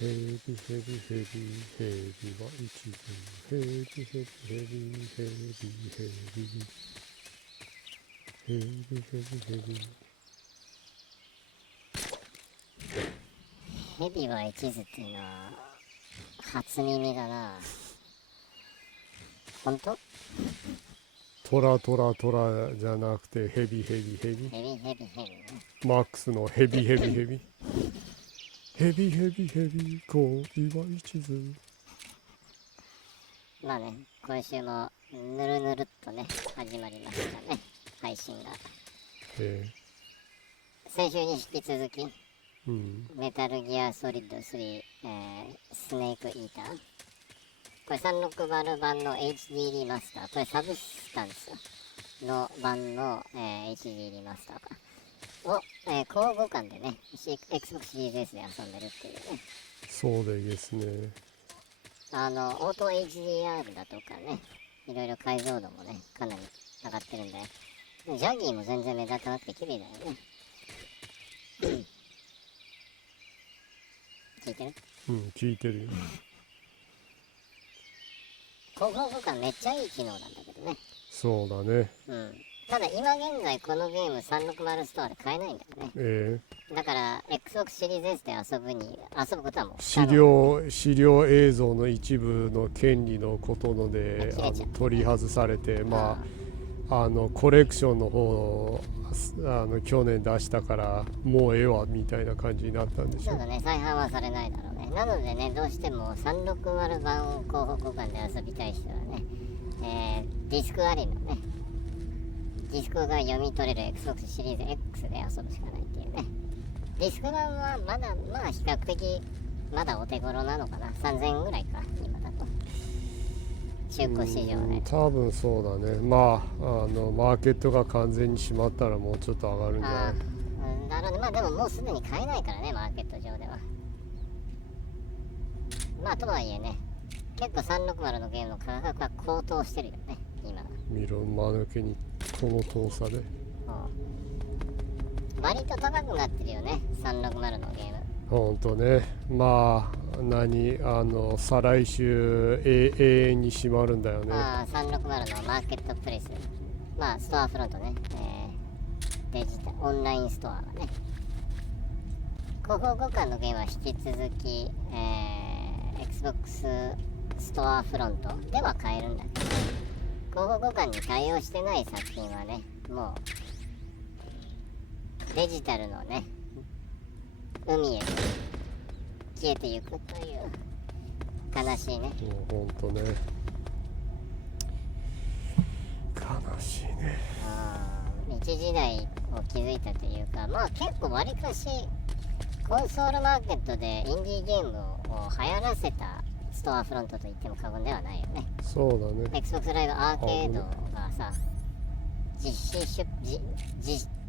ヘビヘビヘビヘビは一途ヘビヘビヘビヘビヘビヘビヘビヘビヘビは一途っていうのは初耳だな。本当？トラトラトラじゃなくてヘビヘビヘビヘビヘビヘビマックスのヘビヘビヘビヘビヘビヘビ恋は一途。まあね、今週もぬるぬるっとね始まりましたね、配信が。先週に引き続き、メタルギアソリッド3、スネークイーター、これ360版の HD リマスター、これサブスタンスの版の、HD リマスターかを、交互換でね、Xbox シリーズ S で遊んでるっていうね。そうでですね。オート HDR だとかね、いろいろ解像度もね、かなり上がってるんで、ジャギーも全然目立たなくて綺麗だよね。聞いてる？聞いてるよ。交互換めっちゃいい機能なんだけどね。そうだね。ただ今現在このゲーム360ストアで買えないんだよね。だから Xbox シリーズ S で遊ぶことはもう資料映像の一部の権利のことので取り外されて、コレクションの方去年出したからもうええわみたいな感じになったんでしょ。そうだね、再販はされないだろうね。なのでね、どうしても360版を交互交換で遊びたい人はね、ディスクありのね、ディスクが読み取れる Xbox シリーズ X で遊ぶしかないっていうね。ディスク版はまだ比較的まだお手頃なのかな。3000円ぐらいか今だと、中古市場で。多分そうだね。マーケットが完全に閉まったらもうちょっと上がるんじゃない？だろうね。でももうすでに買えないからね、マーケット上では。とはいえね、結構360のゲームの価格は高騰してるよね今。見ろ、間抜けにこの遠さで。割と高くなってるよね、360のゲーム。ほんとね。再来週永遠に閉まるんだよね。360のマーケットプレイス、ストアフロントね、デジタルオンラインストアがね、交互互換のゲームは引き続き、Xbox ストアフロントでは買えるんだけど、交互互換に対応してない作品はね、もうデジタルのね海へ消えてゆくという悲しいね。ほんとね、悲しいね。一時代を築いたというか、結構わりかしコンソールマーケットでインディーゲームを流行らせたストアフロントと言っても過言ではないよね。そうだね。 Xbox ライブアーケードがさ、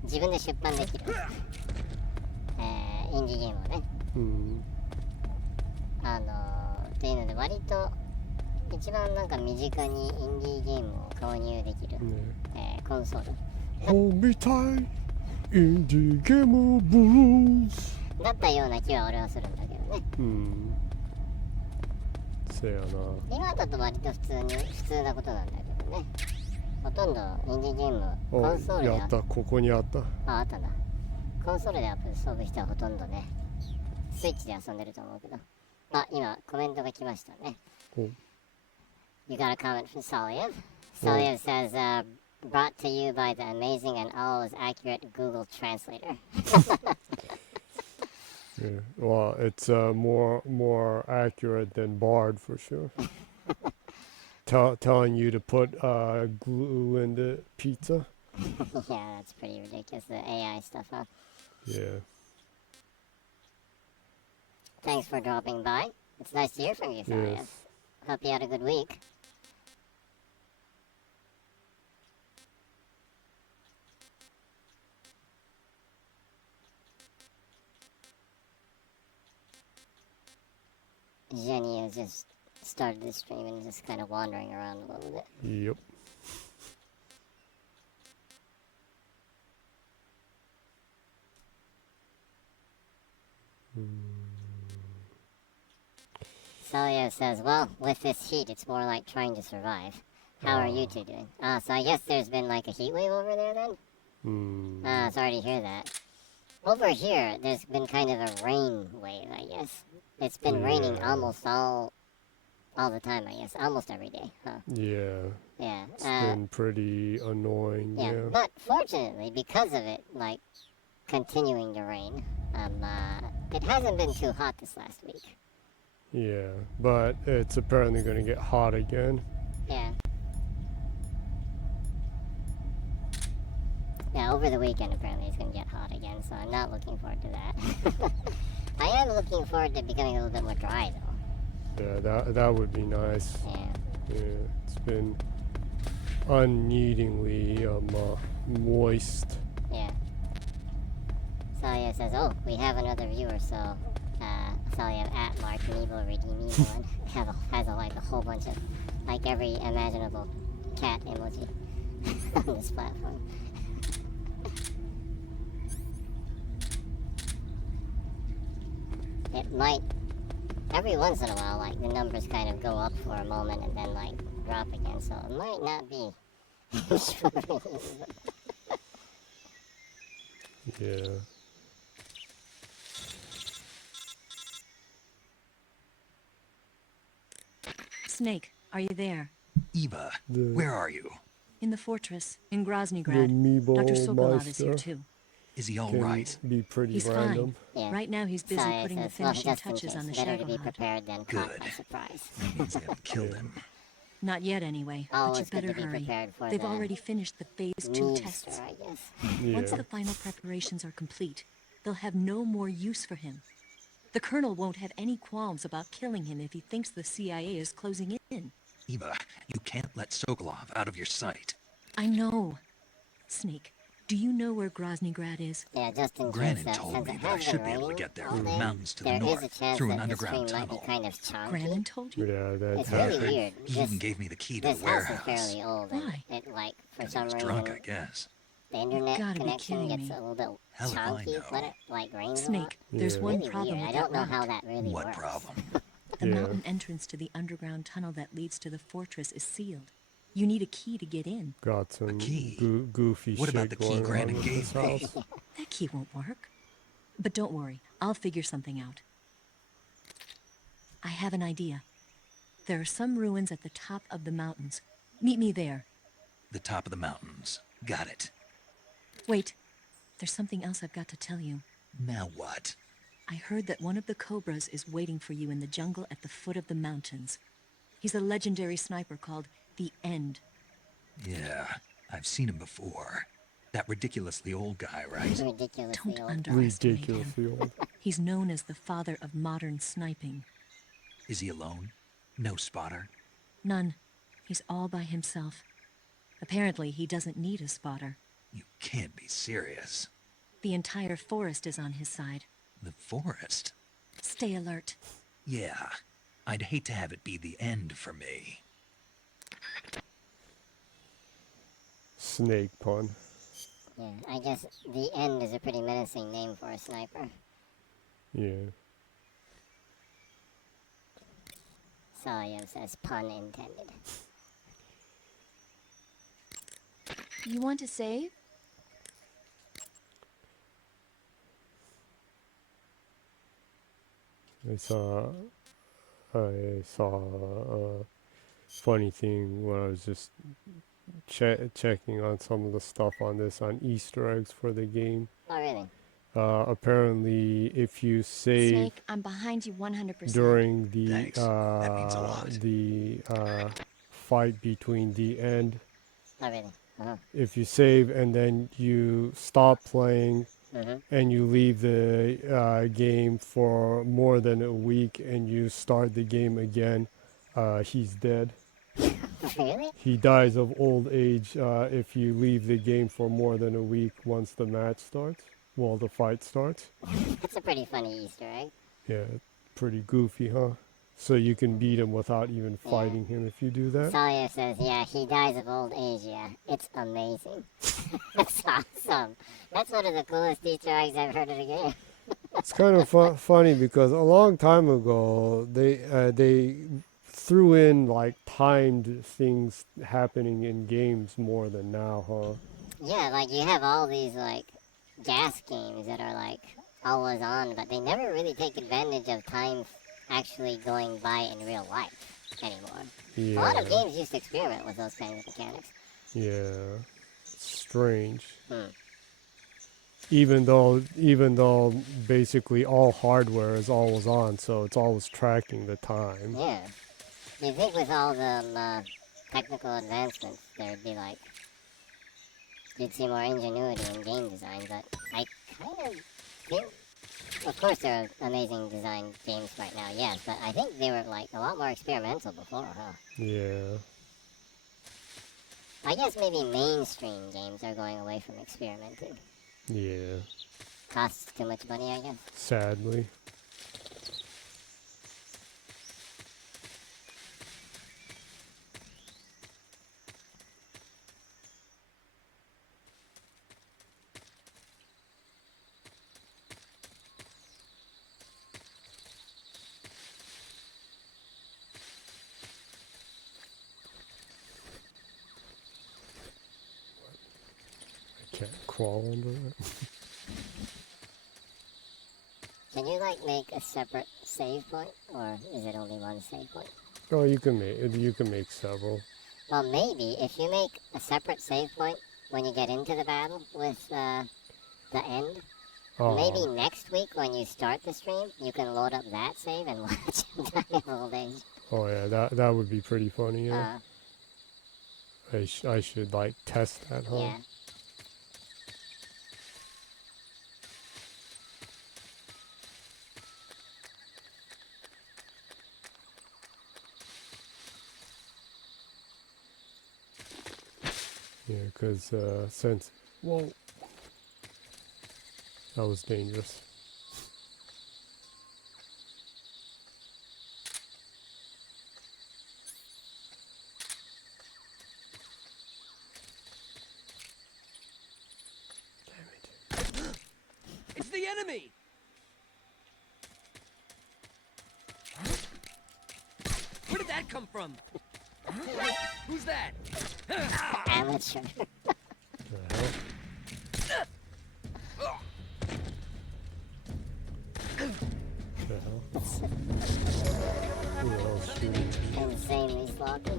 自分で出版できる、インディーゲームをね、っていうので割と一番身近にインディーゲームを購入できる、コンソール本みたいインディーゲームブルースだったような気は俺はするんだけどね。せやな。今だと割と普通なことなんだけどね。ほとんどインディーゲームコンソールでやった、ここにあった。あったんだ。コンソールで遊ぶ人はほとんどね、スイッチで遊んでると思うけど。今コメントが来ましたね。You got a comment from Saliev. Saliev says, brought to you by the amazing and always accurate Google Translator. Well, it's more accurate than Bard for sure. Telling you to put glue in the pizza. Yeah, that's pretty ridiculous. The AI stuff, huh? Yeah. Thanks for dropping by. It's nice to hear from you, Saliev. Yes. Hope you had a good week. Jenny has just started the stream and just kind of wandering around a little bit. Yep. Salio says, well, with this heat, it's more like trying to survive. How are you two doing? So I guess there's been like a heat wave over there then? Sorry to hear that. Over here, there's been kind of a rain wave, I guess. It's been raining almost all the time, I guess. Almost every day, huh? Yeah, it's been pretty annoying. Yeah, but fortunately, because of it, like, continuing to rain, it hasn't been too hot this last week. Yeah, but it's apparently going to get hot again. Yeah, over the weekend apparently it's going to get hot again, so I'm not looking forward to that. I am looking forward to becoming a little bit more dry, though. Yeah, that would be nice. Yeah, it's been unneedingly moist. Yeah. Salia says, oh, we have another viewer, so Salia at Mark Meeble Redeem Evil has like a whole bunch of, like every imaginable cat emoji on this platform. It might, every once in a while, like the numbers kind of go up for a moment and then like drop again, so it might not be Yeah. Snake, are you there? Eva, where are you? In the fortress, in Groznygrad. Dr. Sokolov is here too. Is he all right? Be pretty He's random. fine. Yeah. Right now he's busy putting the finishing touches on the better to be Shadow prepared than Good. caught by surprise. That means they haven't killed him. Not yet anyway, but you Always good better to be hurry. prepared for They've the already finished the Phase 2 tests. I guess. Yeah. Once the final preparations are complete, they'll have no more use for him. The Colonel won't have any qualms about killing him if he thinks the CIA is closing in. Eva, you can't let Sokolov out of your sight. I know. Snake, do you know where Groznygrad is? Yeah, just in case Grannon that told since me it that I has should been be able to raining get there all from the day, mountains to the there is a north, chance through that an the underground stream might tunnel. be kind of chunky. Grannon told you? Yeah, that's It's really happened. weird. He even gave me the key to This the house is warehouse. fairly old. And Why? it, like, for 'Cause he some was reason, drunk, I guess. the internet Gotta be connection kidding gets me. a little bit Hell if I chunky know. when it, like, rains a lot. Snake, there's Yeah. one Really problem weird. with I don't that know how route. that really What works. problem? The Yeah. mountain entrance to the underground tunnel that leads to the fortress is sealed. You need a key to get in. Got some key? goofy What shit about the key going on Grannon with gave this me? house. That key won't work. But don't worry, I'll figure something out. I have an idea. There are some ruins at the top of the mountains. Meet me there. The top of the mountains. Got it. Wait, there's something else I've got to tell you. Now what? I heard that one of the Cobras is waiting for you in the jungle at the foot of the mountains. He's a legendary sniper called the End. Yeah, I've seen him before. That ridiculously old guy, right? Ridiculously Don't old. underestimate him. Ridiculously old. He's known as the father of modern sniping. Is he alone? No spotter? None. He's all by himself. Apparently, he doesn't need a spotter. You can't be serious. The entire forest is on his side. The forest? Stay alert. Yeah. I'd hate to have it be the end for me. Snake pun. Yeah, I guess the End is a pretty menacing name for a sniper. Yeah. Salia says pun intended. You want to save? I saw a funny thing when I was just checking on some of the stuff on this on Easter eggs for the game. Oh, really? Apparently, if you save Snake, I'm behind you 100%. during the Thanks. That means a lot. fight between the End, Oh, really? Uh-huh. if you save and then you stop playing and you leave the game for more than a week and you start the game again, he's dead. Really? He dies of old age if you leave the game for more than a week once the match starts. Well, the fight starts. That's a pretty funny Easter egg. Yeah, pretty goofy, huh? So you can beat him without even fighting him if you do that. Salia says, yeah, he dies of old age, yeah. It's amazing. That's awesome. That's one of the coolest Easter eggs I've heard of the game. It's kind of funny because a long time ago they threw in like timed things happening in games more than now, huh? Yeah, like you have all these like gas games that are like always on, but they never really take advantage of time actually going by in real life anymore. Yeah. A lot of games used to experiment with those kinds of mechanics. Yeah. Strange. Hmm. Even though basically all hardware is always on, so it's always tracking the time. Yeah. You'd think with all the technical advancements, there'd be like, you'd see more ingenuity in game design, but I kind of think, of course there are amazing design games right now, yes, but I think they were like a lot more experimental before, huh? Yeah. I guess maybe mainstream games are going away from experimenting. Yeah. Costs too much money, I guess. Sadly. Can't crawl under it. Can you like make a separate save point, or is it only one save point? Oh, you can make several. Well, maybe if you make a separate save point when you get into the battle with the end, maybe next week when you start the stream, you can load up that save and watch it die of old age. Oh yeah, that would be pretty funny. Yeah. I should like test that, huh? Yeah. Yeah, because since... Whoa. That was dangerous. Damn it. It's the enemy! Where did that come from? Who's that? Amateur. The hell? The hell? Who else shooting? Insanely sloppy.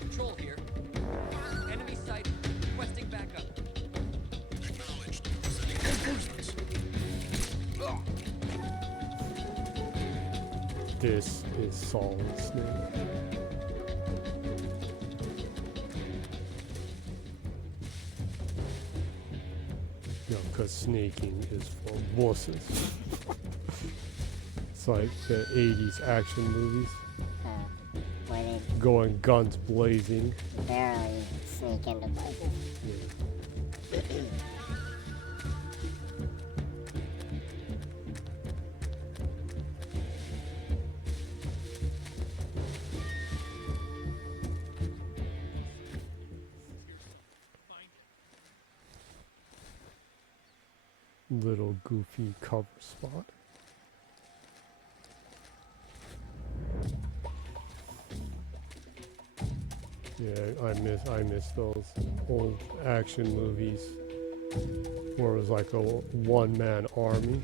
Control here. Enemy sight. Requesting backup. This is Solid Snake. No, because snaking is for wusses. It's like the 80s action movies. Where they Going guns blazing. barely sneak into places. Yeah. Little goofy cover spot. Yeah, I miss those old action movies where it was like a one-man army.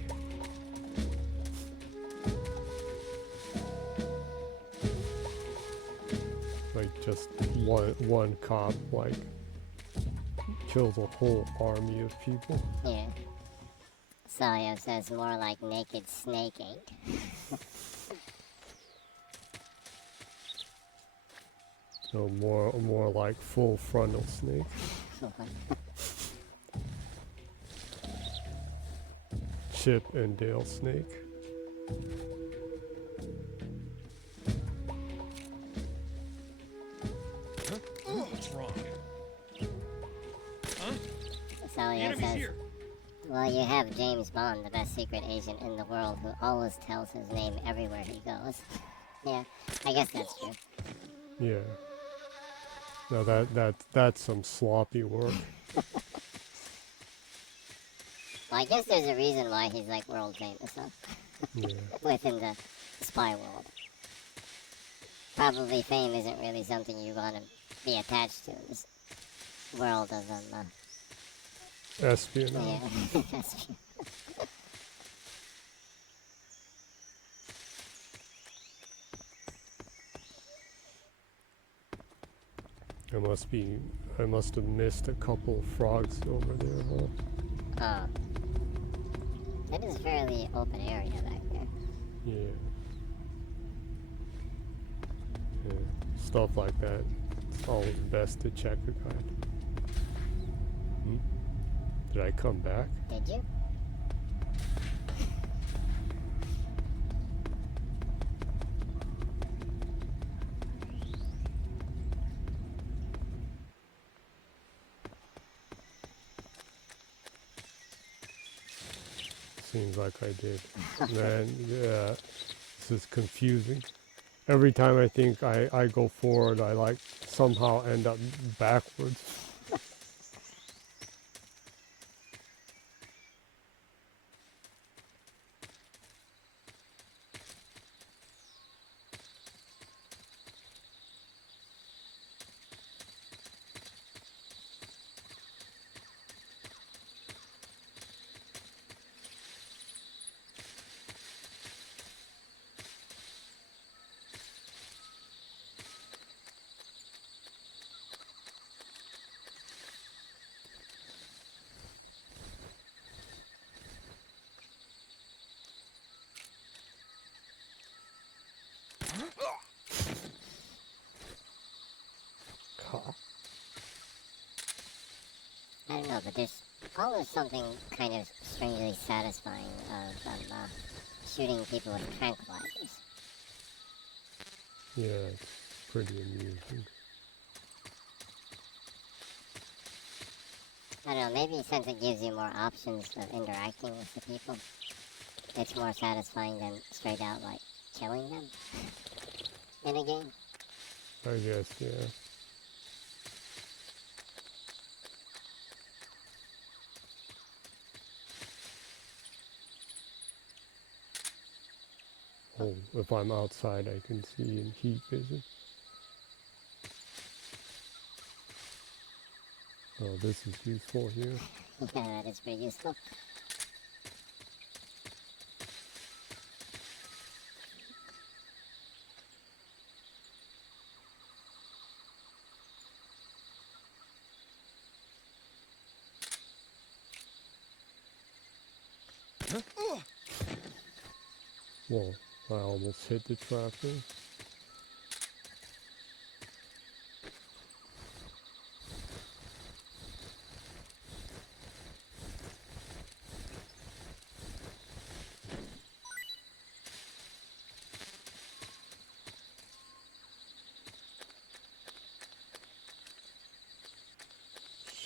Like just one cop like kills a whole army of people. Yeah. Sayo says more like naked snake ink. So more like full frontal snake. Chip and Dale snake. What's wrong? Sayo says, well, you have James Bond, the best secret agent in the world, who always tells his name everywhere he goes. Yeah, I guess that's true. Yeah. No, that's some sloppy work. Well, I guess there's a reason why he's like world famous, huh? Yeah. Within the spy world. Probably fame isn't really something you want to be attached to in this world of Espionage. yeah. That's true. I must have missed a couple frogs over there, huh? That is a fairly open area back there. Yeah. Yeah. Stuff like that. It's always best to check a guide. Did I come back? Did you? Seems like I did. Man, yeah, this is confusing. Every time I think I go forward, I like somehow end up backwards. I don't know, but there's always something kind of strangely satisfying of shooting people with tranquilizers. Yeah, it's pretty amusing. I don't know, maybe since it gives you more options of interacting with the people, it's more satisfying than straight out, like, killing them in a game. I guess, yeah. Oh, if I'm outside, I can see in heat vision. Oh, this is useful here. Yeah, that is pretty useful. Whoa, I almost hit the trap there.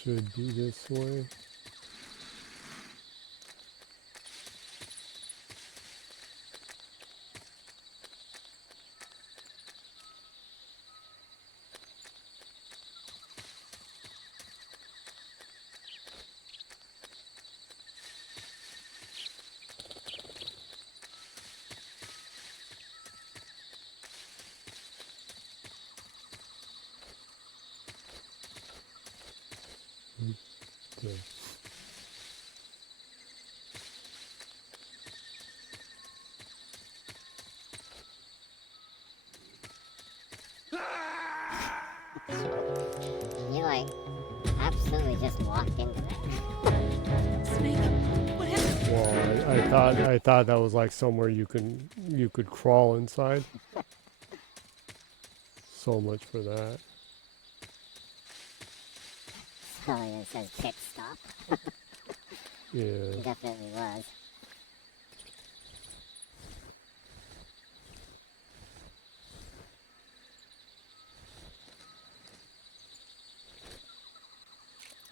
Should be this way. Okay. You, like, absolutely just walked into that. Snake, what happened? Well, I thought that was like somewhere you could crawl inside. So much for that. Oh, it says pit stop. Yeah. It definitely was.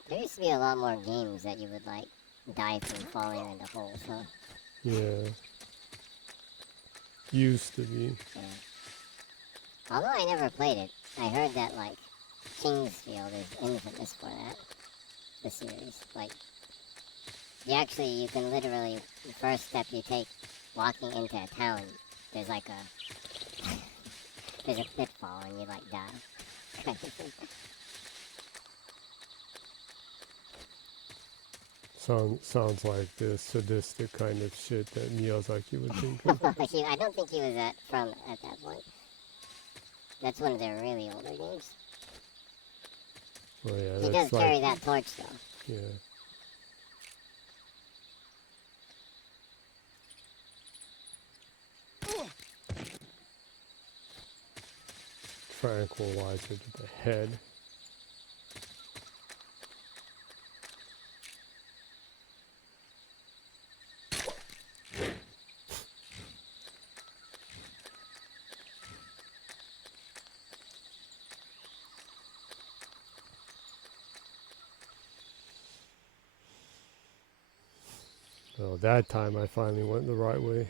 There used to be a lot more games that you would, like, die from falling into holes, huh? Yeah. Used to be. Yeah. Although I never played it, I heard that, like, Kingsfield is infamous for that. The series. Like, you can literally, the first step you take walking into a town, there's like there's a pitfall and you like die. Sounds like the sadistic kind of shit that Miyazaki would think of. I don't think he was at that point. That's one of their really older games. Oh yeah, He does carry that torch though. Yeah. Tranquilizer to the head. Well, that time I finally went the right way.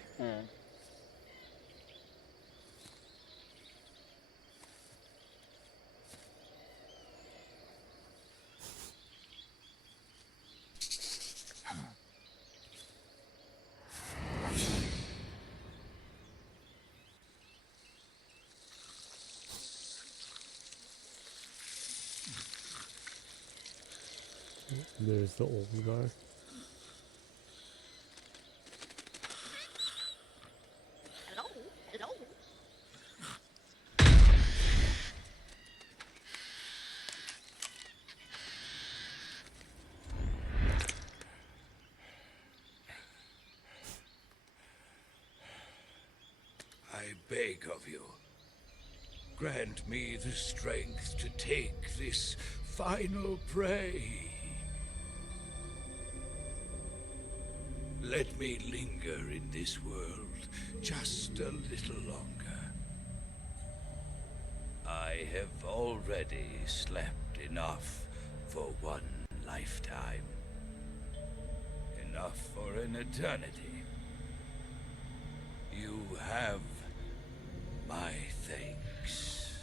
There's the old guy. I beg of you, grant me the strength to take this final prey. Let me linger in this world just a little longer. I have already slept enough for one lifetime. Enough for an eternity. You have my thanks.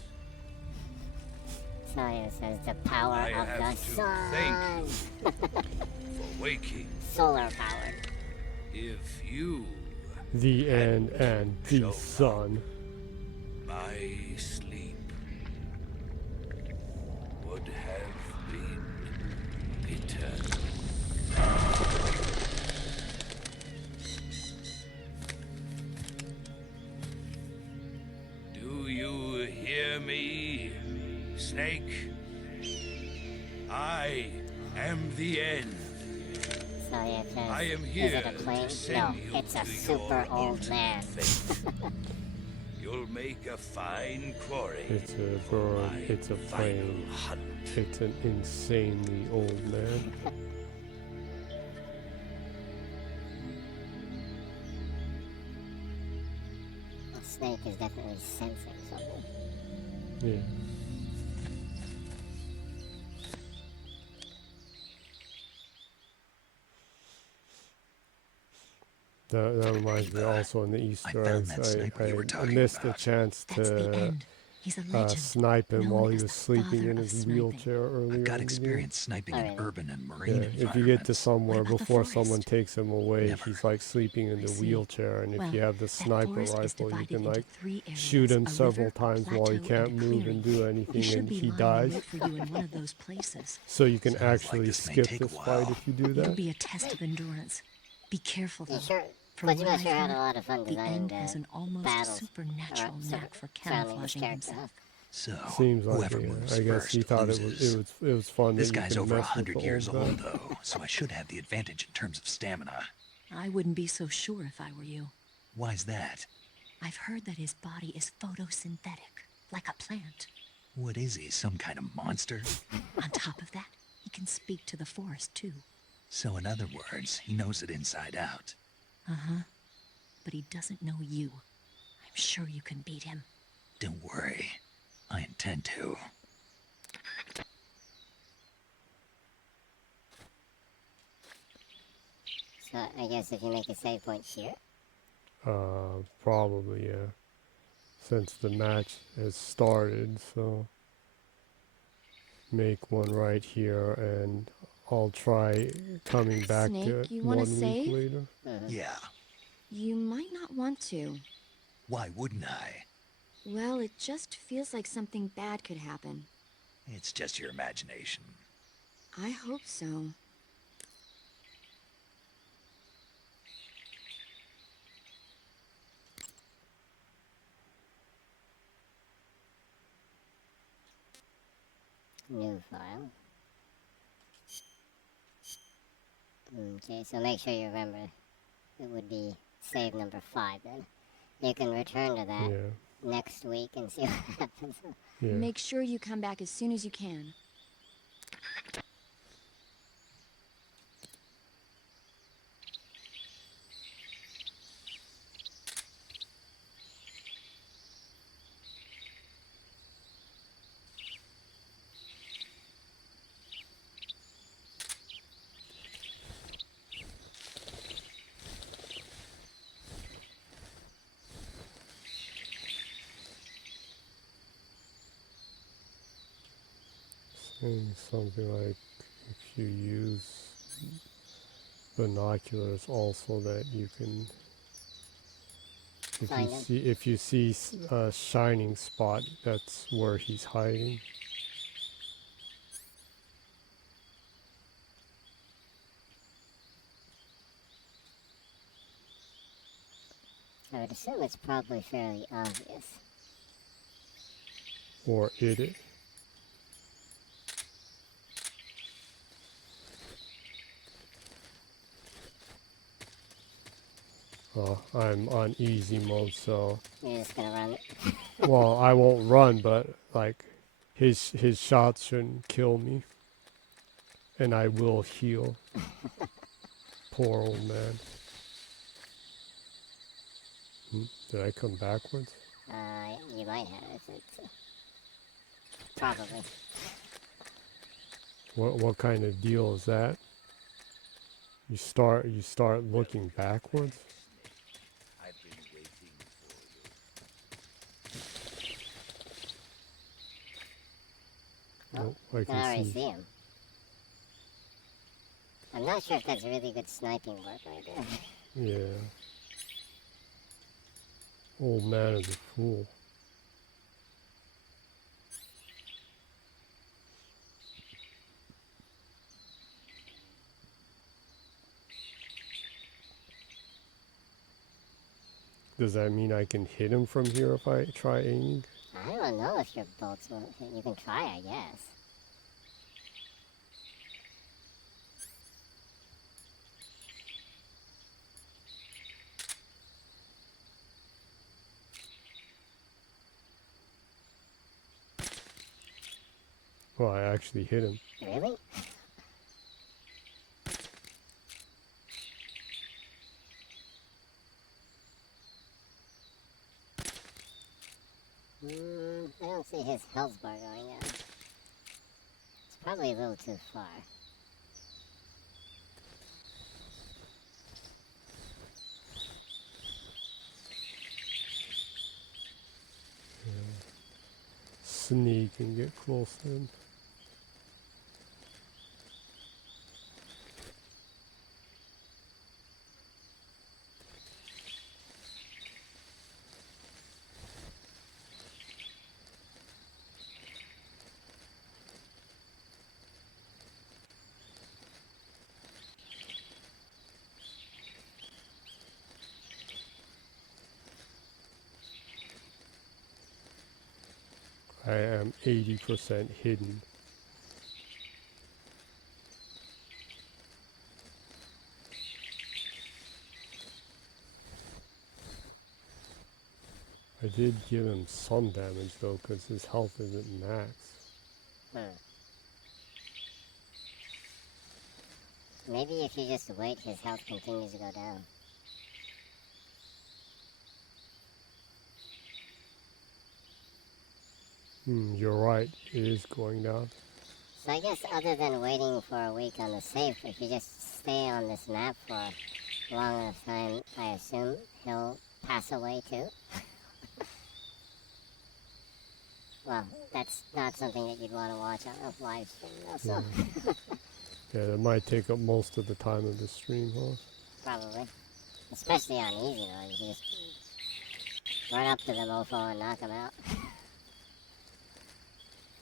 Saya says the power I of the have to sun. thank you for waking. Solar power. If you The end and the shown sun. up, my sleep would have been eternal. Do you hear me, Snake? I am the end. Saya says, I am is here it a plane? to send No, you it's a to super your old man. ultimate fate. You'll make a fine quarry. It's a for bird, my it's a final plane, hunt. it's an insanely old man. The snake is definitely sensing something. Yeah. That reminds me also in the Easter found eggs, that sniper you were I talking missed a about. chance That's the to end. He's a legend. snipe him known while he as was the sleeping father in of his sniping. wheelchair earlier I've got in the game. experience sniping in Alright. urban and marine Yeah, if you get to environments. somewhere What about the before someone forest? takes him away, Never. he's like sleeping in I the see. wheelchair, and if Well, you have the that sniper forest is rifle, you divided can into like 3 areas, shoot him a several river, times while he plateau, can't and a move clearing. and do He anything, should and be he lying in dies. wait for you in one of those places. So you can Sounds like actually this may skip take a this fight while. if you do It'll that. be a test of endurance. Be careful, You though. sure? From what Kojima I've sure had a heard, lot of fun the designing end the has an almost battles supernatural knack for surrounding this camouflaging character. himself. So, Seems like whoever it. moves I guess first he thought loses. it was fun This that you guy's can over mess with 100 the years old old, guy. though, so I should have the advantage in terms of stamina. I wouldn't be so sure if I were you. Why's that? I've heard that his body is photosynthetic, like a plant. What is he, some kind of monster? On top of that, he can speak to the forest, too. So in other words, he knows it inside out. Uh-huh. But he doesn't know you. I'm sure you can beat him. Don't worry. I intend to. So I guess if you make a save point here, Probably, yeah. Since the match has started, so make one right here, and I'll try coming back to Snake, it you wanna 1 week save? later. Yeah, You might not want to. why wouldn't I? Well, it just feels like something bad could happen. It's just your imagination. I hope so. New file. Okay, so make sure you remember it would be save number 5 then. You can return to that Yeah, next week and see what happens. yeah. Make sure you come back as soon as you can. Saying something like if you use binoculars also that you can Find him. if you see a shining spot, that's where he's hiding. I would assume it's probably fairly obvious. Or it. I'm on easy mode, so You're just gonna run. well, I won't run, but like his shots shouldn't kill me, and I will heal. Poor old man. Did I come backwards? You might have if it's probably. What kind of deal is that? You start looking backwards? I've been waiting for you. Oh, I You can already can see him. I'm not sure if that's really good sniping work right there. Yeah. Old man is a fool. Does that mean I can hit him from here if I try aiming? I don't know if your bolts will hit. You can try, I guess. Well, I actually hit him. Really? I don't see his health bar going down. It's probably a little too far. Sneak and get close in. I am 80% hidden. I did give him some damage though, because his health isn't max. Maybe if you just wait, his health continues to go down. You're right, it is going down. So I guess other than waiting for a week on the save, if you just stay on this map for a long enough time, I assume he'll pass away too. Well, that's not something that you'd want to watch on a live stream though, so. Yeah, that might take up most of the time of the stream, huh? Probably. Especially on easy mode. You just run up to the mofo and knock him out.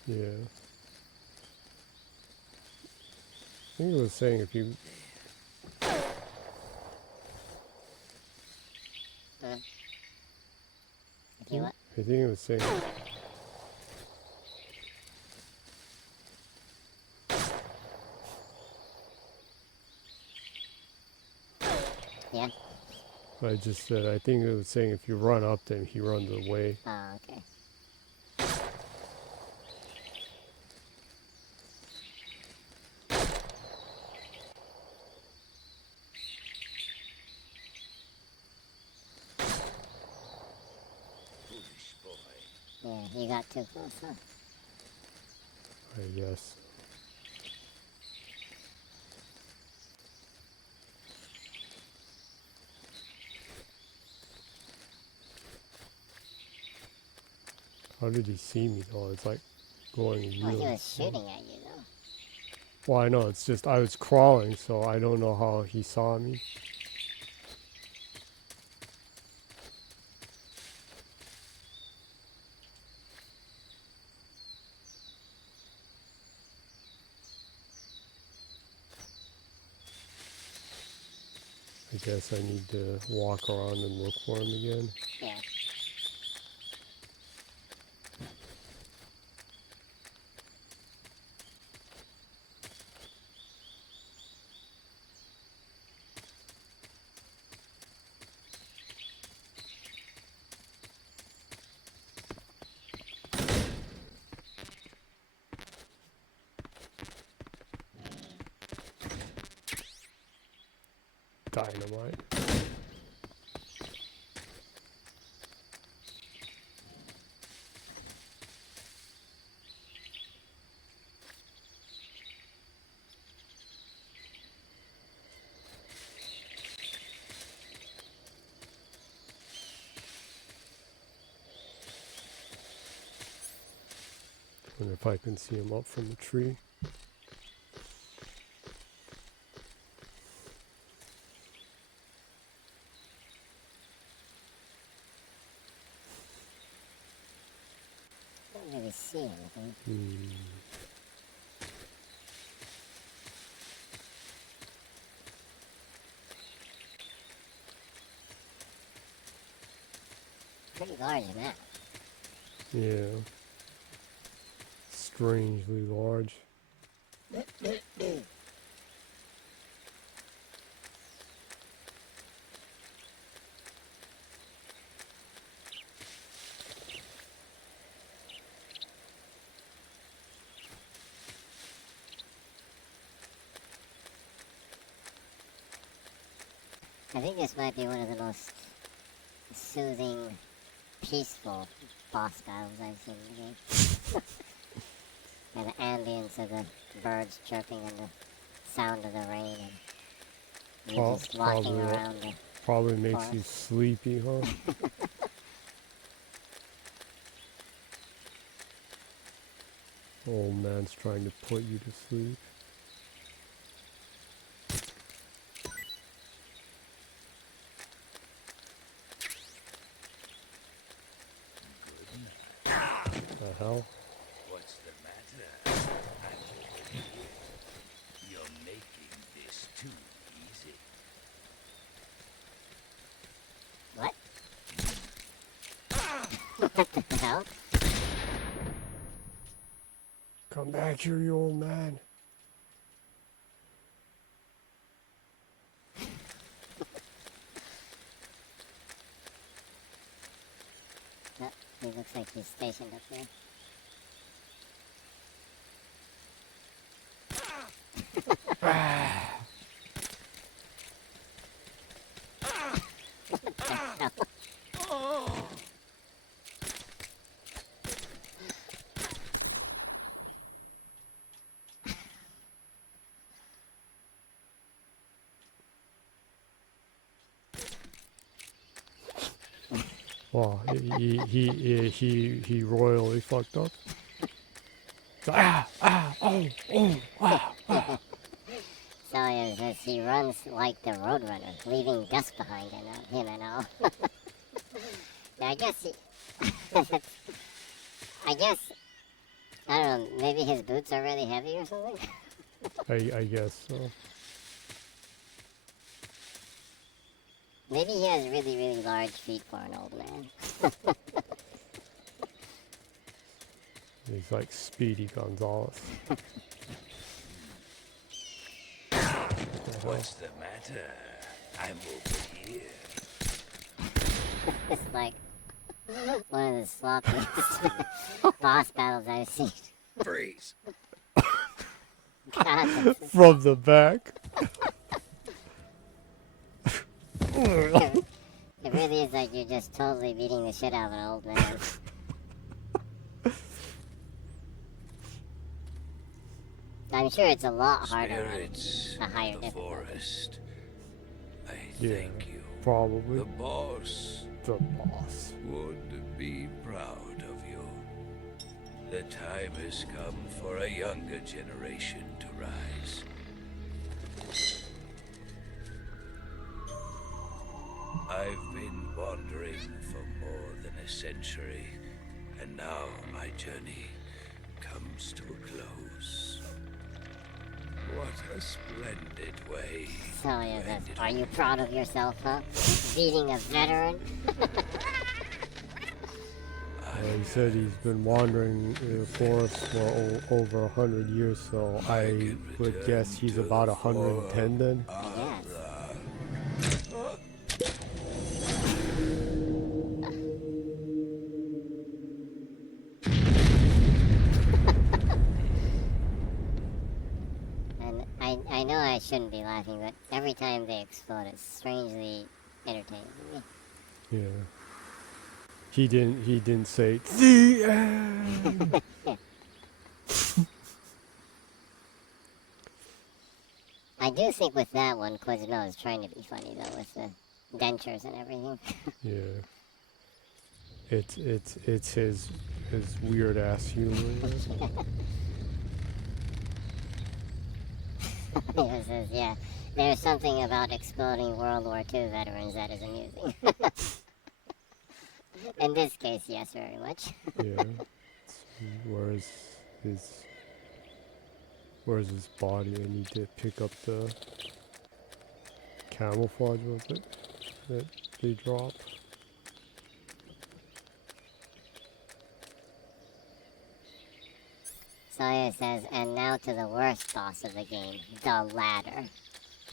Yeah. I think it was saying if you... If you what? I think it was saying... Yeah? I just said, I think it was saying if you run up to him, he runs away. Oh, okay. Yeah, you got too close, huh? I guess. How did he see me though? It's like going Well, he really was slow. shooting at you, though. Well, I know, it's just I was crawling, so I don't know how he saw me. I guess I need to walk around and look for him again. Yeah. Dynamite. Wonder if I can see him up from the tree. Don't really see anything. Pretty large map. Yeah. Strangely large. I think this might be one of the most soothing, peaceful boss battles I've seen in the game. And the ambience of the birds chirping and the sound of the rain and you just walking around the Probably makes forest. you sleepy, huh? Old man's trying to put you to sleep. The hell? What's the matter? I'm over here. You're making this too easy. What? What the hell? Come back here, you old man. Oh, he looks like he's stationed up there. Wow, he royally fucked up. Ah, ah, oh, ah. Sawyer says he runs like the Roadrunner, leaving dust behind him and all. Yeah, I guess I don't know, maybe his boots are really heavy or something? I guess so. Maybe he has really, really large feet for an old man. He's like Speedy Gonzalez. What's the matter? I'm over here. It's like one of the sloppiest boss battles I've seen. Freeze. God, From the back. it really is like you're just totally beating the shit out of an old man. I'm sure it's a lot harder Spirits on a higher of the difficulty. forest, I Yeah, thank you. probably. The boss The boss. would be proud of you. The time has come for a younger generation to rise. I've been wandering for more than a century, and now my journey comes to a close. What a splendid way. Sawyer to says, end it are all. you proud of yourself, huh? Beating a veteran? He said he's been wandering the forest for over 100 years, so I would guess he's about 110 then. Yes. And I know I shouldn't be laughing, but every time they explode, it's strangely entertaining to me. Yeah. He didn't say the end. I do think with that one, Quizno is trying to be funny though, with the dentures and everything. Yeah. It's his weird ass humor. He says, yeah, there's something about exploding World War II veterans that is amusing. In this case, yes, very much. Yeah. Where's his body? I need to pick up the camouflage with it that they drop. Sawyer says, and now to the worst boss of the game, the ladder.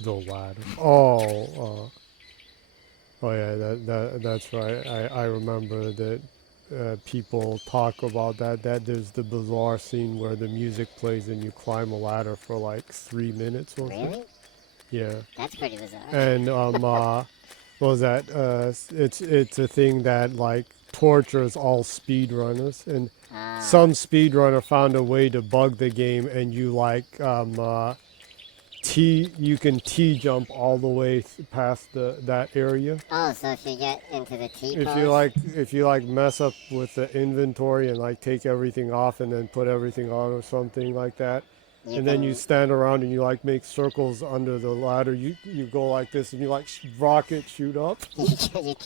The ladder. Oh yeah, that's right. I remember that people talk about that. That there's the bizarre scene where the music plays and you climb a ladder for like 3 minutes or something. Really? Yeah. That's pretty bizarre. And what was that? It's a thing that like tortures all speedrunners, and some speedrunner found a way to bug the game, and you like you can T jump all the way past that area. Oh, so if you get into the T If pose, you like mess up with the inventory and like take everything off and then put everything on or something like that, and then you stand around and you like make circles under the ladder, you go like this and you like rocket shoot up. you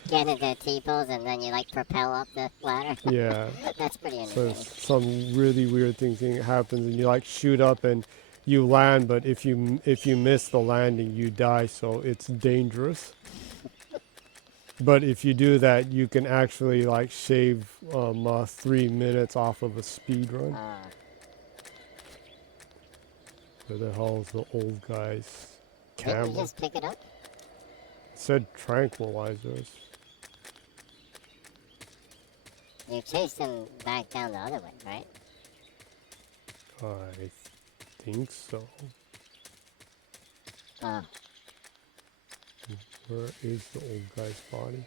get into the T pose and then you like propel up the ladder. Yeah. That's pretty So entertaining. some really weird thing happens and you like shoot up and you land, but if you miss the landing, you die. So it's dangerous. But if you do that, you can actually like shave 3 minutes off of a speed run. Where the hell is the old guy's Didn't you camera? just pick it up? It said tranquilizers. You chased him back down the other way, right? I think so. Oh, Where is the old guy's body?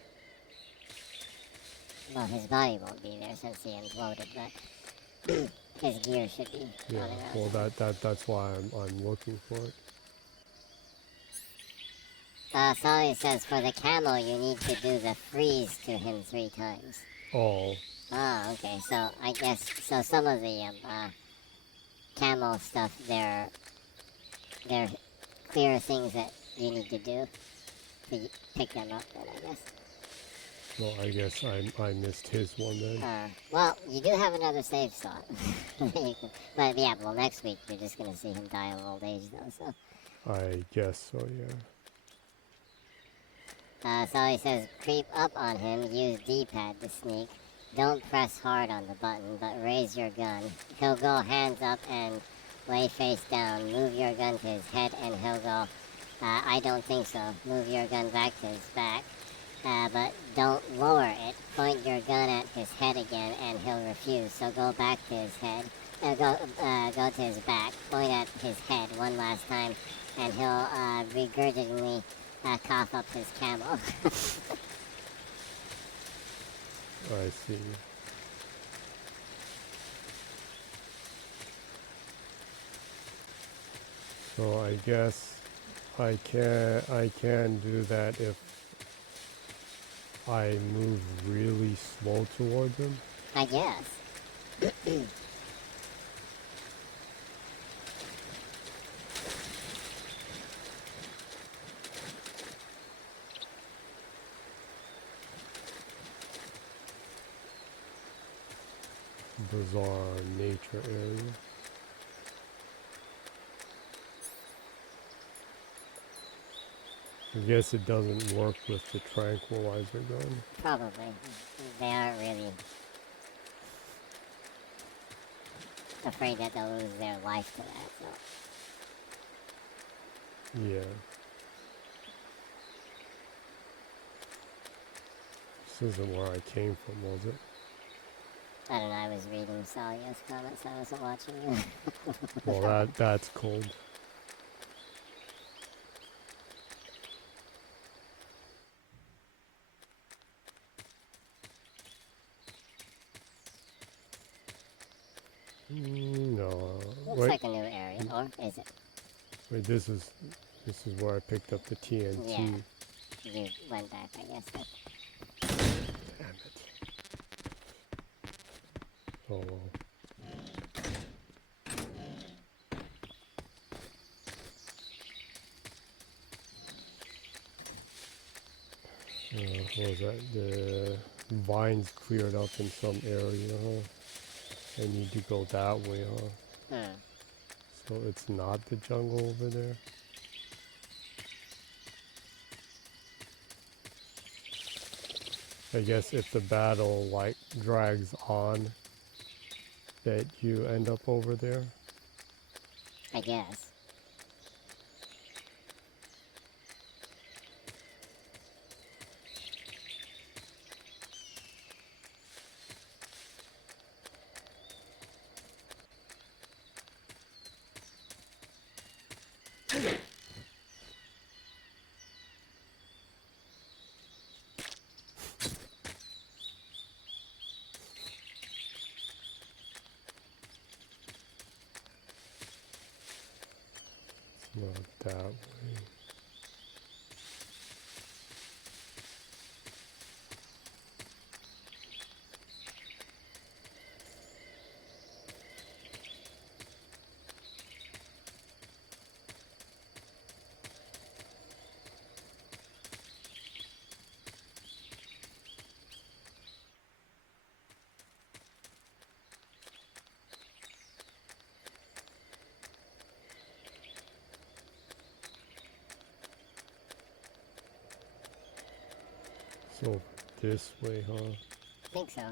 well, his body won't be there since he imploded, but his gear should be Yeah. on around. Well, that's why I'm looking for it. Sully says for the camo, you need to do the freeze to him 3 times. Oh. Oh, okay. So I guess some of the camo stuff, their clearer things that you need to do to pick them up then, I guess. Well, I guess I missed his one then. Well, you do have another save slot. But yeah, well, next week you're just gonna see him die of old age though, so. I guess so, yeah. So he says, creep up on him, use D-pad to sneak. Don't press hard on the button, but raise your gun. He'll go hands up and lay face down. Move your gun to his head and he'll go, I don't think so. Move your gun back to his back. But don't lower it. Point your gun at his head again and he'll refuse. So go back to his head. Go to his back. Point at his head one last time and he'll begrudgingly cough up his camo. I see. So I guess I can do that if I move really slow towards him. I guess. Bizarre nature area. I guess it doesn't work with the tranquilizer gun. Probably. They aren't really afraid that they'll lose their life to that, so. Yeah. This isn't where I came from, was it? I don't know, I was reading Salia's comments, I wasn't watching you. Well, that's cold. No. Looks Wait, like a new area, or is it? wait. This is where I picked up the TNT. Yeah. You went back, I guess. Damn it. Oh well. What was that? The vines cleared up in some area, huh? I need to go that way, huh? So it's not the jungle over there? I guess if the battle like drags on, that you end up over there? I guess. Not that way. So this way, huh? I think so.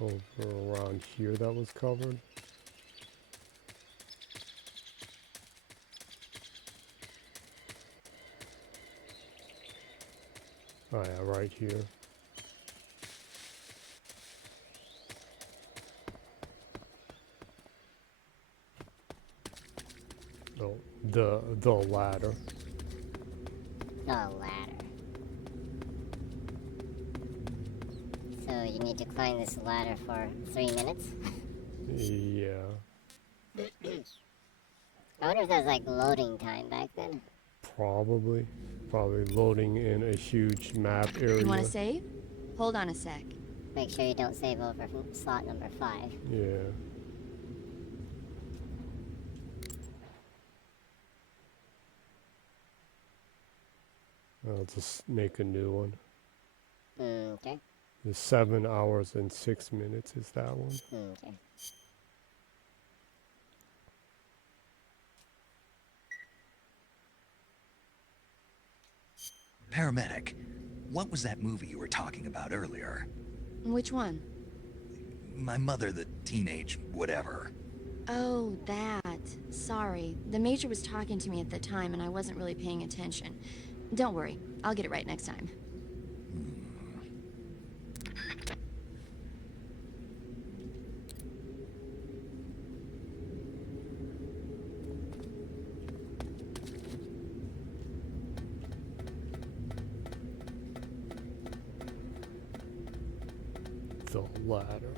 Over around here that was covered. Oh yeah, right here. No, the ladder. The ladder. So you need to climb this ladder for 3 minutes? Yeah. I wonder if that was like loading time back then. Probably loading in a huge map area. You want to save? Hold on a sec. Make sure you don't save over from slot number 5. Yeah. I'll just make a new one. Okay. The 7 hours and 6 minutes is that one. Okay. Paramedic, what was that movie you were talking about earlier? Which one? My mother, the teenage whatever. Oh, that. Sorry. The Major was talking to me at the time and I wasn't really paying attention. Don't worry. I'll get it right next time. The ladder.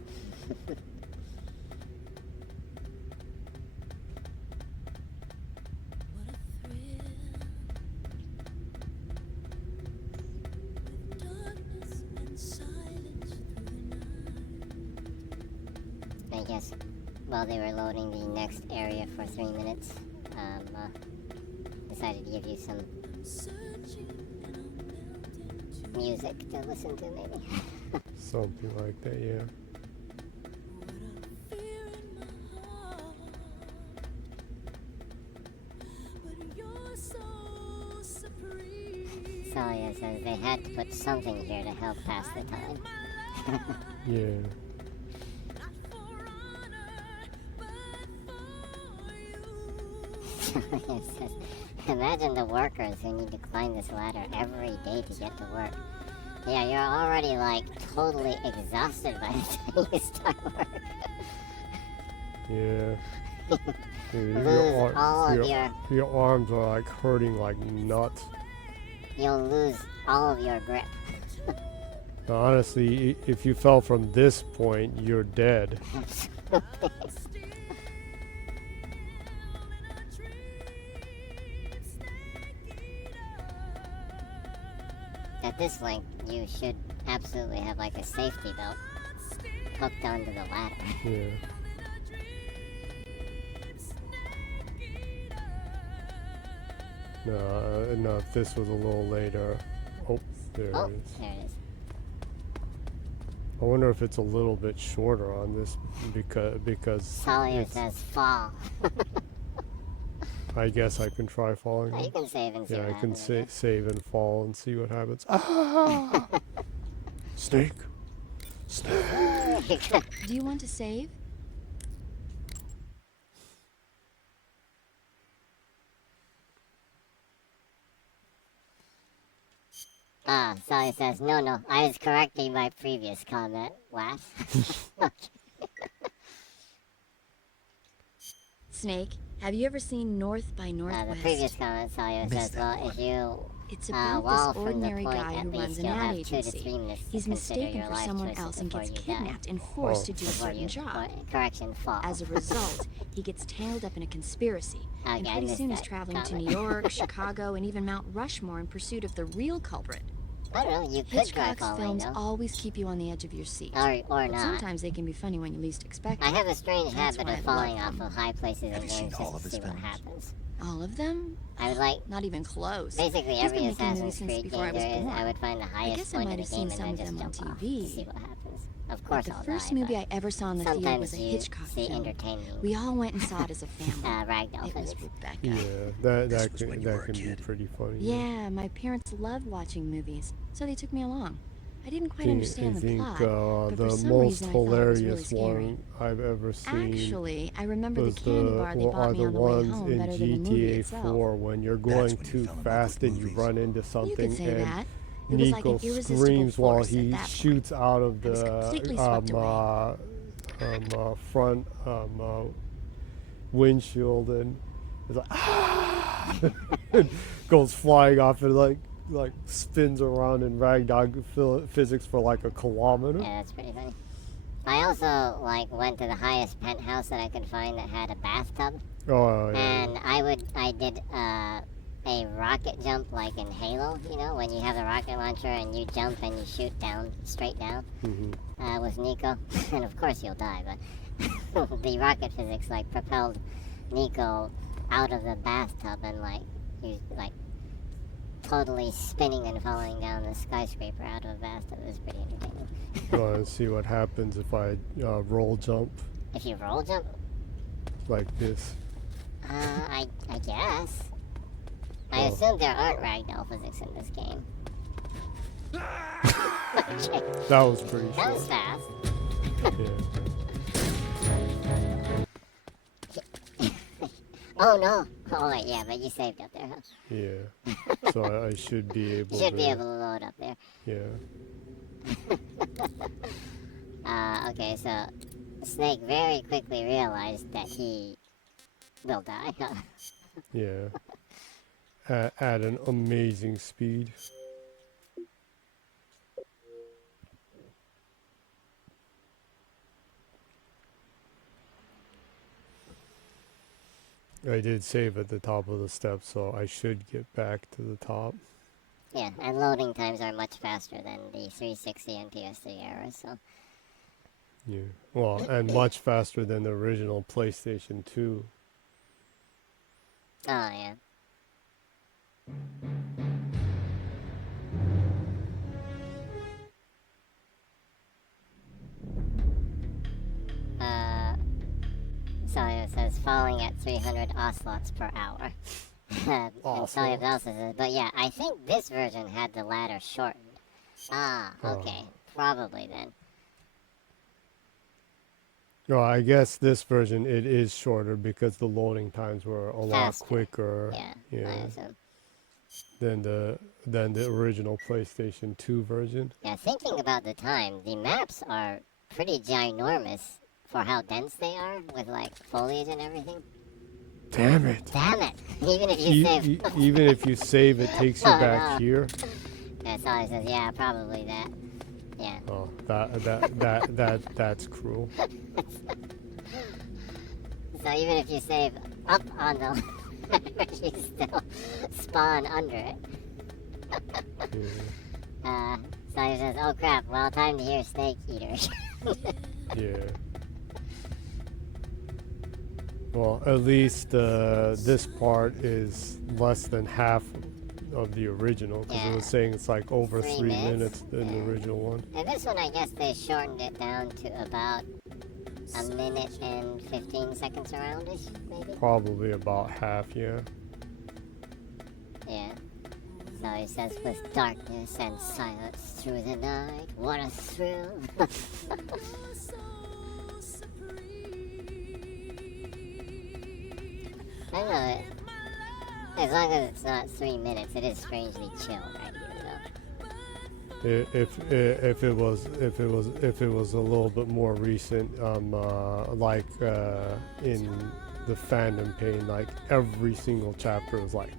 I guess while they were loading the next area for 3 minutes, decided to give you some music to listen to, maybe. Something like that, yeah. Salia says they had to put something here to help pass the time. Yeah. Salia says, imagine the workers who need to climb this ladder every day to get to work. Yeah, you're already like totally exhausted by the time you start work. Yeah. Dude, Lose all of your arms are like hurting like nuts. You'll lose all of your grip. Honestly, if you fell from this point, you're dead. At this length, you should absolutely have like a safety belt hooked onto the ladder. Yeah. No, if this was a little later. Oh, there it is. There it is. I wonder if it's a little bit shorter on this because Salia says fall. I guess I can try falling. You can save and see Yeah, what I can happens. save and fall and see what happens. Ah! Snake. Snake. Do you want to save? Salia says, no, I was correcting my previous comment. What? Snake, have you ever seen North by The Northwest? previous comment, Salia says, Missed that well, if you It's about wall this from the ordinary point, guy at who least runs an you'll ad have 2 to 3 agency. minutes to He's consider mistaken your for life someone choices else and before gets you die. kidnapped and forced to do a Before certain you job. correction fall. As a result, he gets tangled up in a conspiracy, and Okay, I pretty missed soon he's that traveling to comment. New York, Chicago, and even Mount Rushmore in pursuit of the real culprit. I don't know, you could try Hitchcock's falling films though. always keep you on the edge of your seat. Or But not. sometimes they can be funny when you least expect I it. have a strange That's habit why of I love falling off them. of high places in Have you seen games all just of to his see what films? happens. All of them? I would like, Not even close. basically He's every been making movies Assassin's since Creed before I game was there is, born. I would find the highest guess I point might of the have seen game and some then of just them on jump off to TV. see what happens. Of But course the I'll first die, movie but I ever saw in the theater sometimes was a you Hitchcock see film. entertaining We all went and saw it as a family. ragdoll It was physics. Rebecca. Yeah, This was when you were a can be kid. pretty funny. Yeah, my parents loved watching movies, so they took me along. I didn't quite I understand the think plot, but the for some most reason I thought it was really hilarious scary. one I've ever seen Actually, I remember the was candy bar they are bought me the on the way ones home in better than the movie GTA itself. 4 when you're That's going when you too fell in love fast with and you movies. run into You something could say and that. It was like Nico an irresistible screams while force at he that point. shoots out of I was completely swept the front windshield and it's like ah! and goes flying off and like spins around in ragdoll physics for like a kilometer. Yeah, that's pretty funny. I also like went to the highest penthouse that I could find that had a bathtub, Oh yeah. and I did a rocket jump like in Halo. You know, when you have a rocket launcher and you jump and you shoot down straight down with Nico, and of course you'll die, but the rocket physics like propelled Nico out of the bathtub and like he like totally spinning and falling down the skyscraper out of a bathtub. It was pretty entertaining. You want to see what happens if I roll jump If you roll jump, like this? I guess. I Oh. assume there aren't ragdoll physics in this game. Okay, That was pretty that was short. fast. Yeah. Oh no! Oh wait, yeah, but you saved up there, huh? Yeah. So I should be able You should to. be able to load up there. Yeah. Okay, so Snake very quickly realized that he will die. Yeah. At an amazing speed. I did save at the top of the steps, so I should get back to the top. Yeah, and loading times are much faster than the 360 and PS3 era, so... Yeah. Well, and much faster than the original PlayStation 2. Oh, yeah. So it says falling at 300 oslots per hour. And somebody else says, but yeah, I think this version had the ladder shortened. Ah, okay. Probably then. Well, I guess this version it is shorter because the loading times were a lot Faster. quicker. Yeah, I assume. Than the original PlayStation 2 version. Yeah, thinking about the time, the maps are pretty ginormous for how dense they are with like foliage and everything. Damn it! Damn it! Even if you save. Even if you save, it takes you Oh, back no. here. Yeah, Solly says, yeah, probably that. Yeah. Oh, that's cruel. So even if you save up on the ladder, you still spawn under it. Solly says, oh crap, well, time to hear Snake Eater. Yeah. Well, at least this part is less than half of the original, because it was saying it's like over 3 3 minutes. minutes than the original one. And this one, I guess they shortened it down to about a minute and 15 seconds around-ish, maybe? Probably about half, yeah. Yeah. So he says, with darkness and silence through the night, what a thrill. I don't know, as long as it's not 3 minutes, it is strangely chill right here, though. If it was a little bit more recent, like in the fandom pane, like every single chapter was like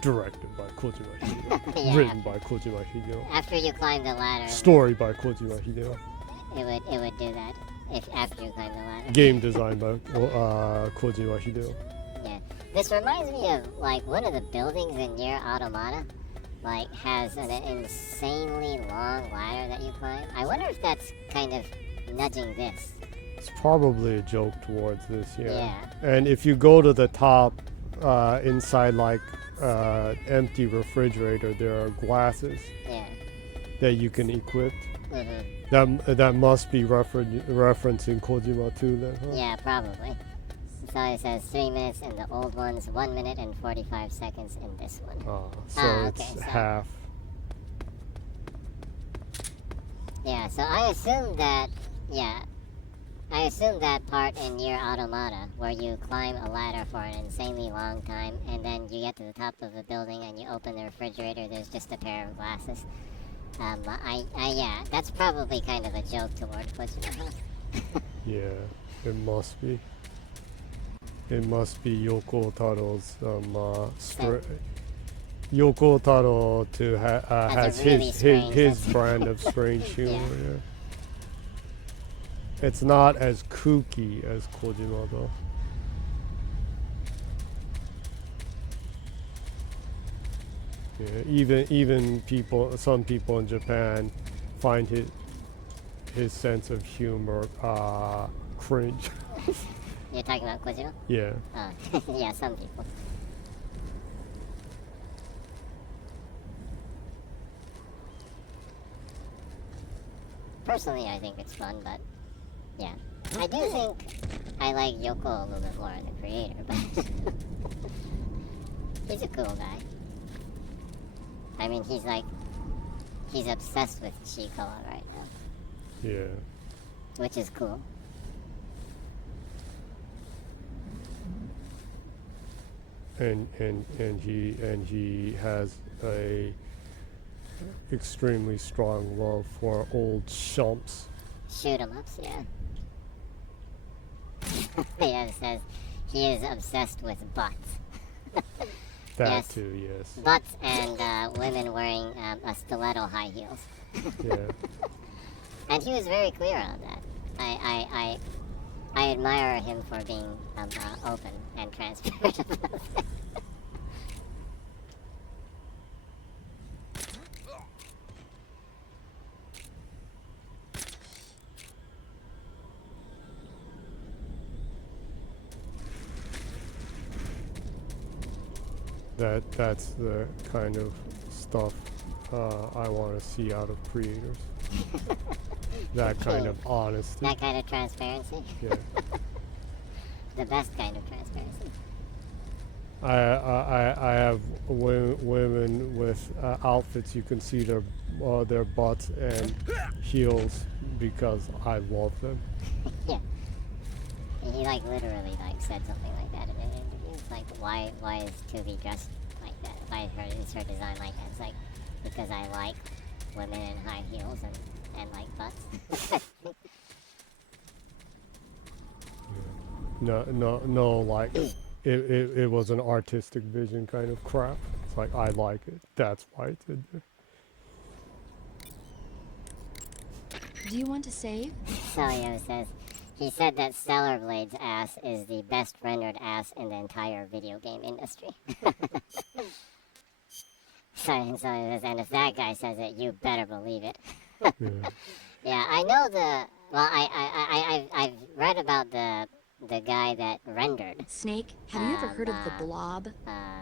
directed by Kojima Hideo, Yeah. written by Kojima Hideo, After you climb the ladder, story by Kojima Hideo, it would do that. If after you climb the ladder. game design by Kojima Hideo. Yeah. This reminds me of, like, one of the buildings in Nier Automata, like, has an insanely long ladder that you climb. I wonder if that's kind of nudging this. It's probably a joke towards this, yeah. Yeah. And if you go to the top, inside like empty refrigerator, there are glasses Yeah. that you can equip. Mm-hmm. That must be referencing Kojima too, then, huh? Yeah, probably. So it says 3 minutes in the old ones, 1 minute and 45 seconds in this one. So okay, it's so- half. Yeah, so I assume that, I assume that part in Nier Automata, where you climb a ladder for an insanely long time, and then you get to the top of the building and you open the refrigerator, there's just a pair of glasses. Yeah, that's probably kind of a joke toward Kojima. Yeah, it must be. It must be Yoko Taro's Yoko Taro has a really strange his sense. brand of strange humor. Yeah. Yeah. It's not as kooky as Kojima though. Yeah, even some people in Japan find his sense of humor cringe. You're talking about Kojima? Yeah. Yeah, some people. personally, I think it's fun, but yeah. I do think I like Yoko a little bit more, the creator, but he's a cool guy. I mean, he's obsessed with Shikoa right now. Yeah. Which is cool. And he has a extremely strong love for old shumps. Shoot 'em ups, yeah. Yeah, it says he is obsessed with butts. That Yes. too, yes. Butts and women wearing a stiletto high heels. Yeah. And he was very clear on that. I admire him for being open and transparent about that. That's the kind of stuff I want to see out of creators. That kind of honesty. That kind of transparency. Yeah. The best kind of transparency. I have women with outfits you can see their butts and heels because I love them. Yeah. He literally said something like that in an interview. It's like, why is Tubi dressed like that? Why is her design like that? It's like, because I like women in high heels and like butts. No, like it was an artistic vision kind of crap. It's like, I like it. That's why it's in there. Do you want to save? Celio says, he said that Stellar Blade's ass is the best rendered ass in the entire video game industry. So says, and if that guy says it, you better believe it. Yeah. Yeah, I know I've read about the guy that rendered Snake, have you ever heard of the Blob?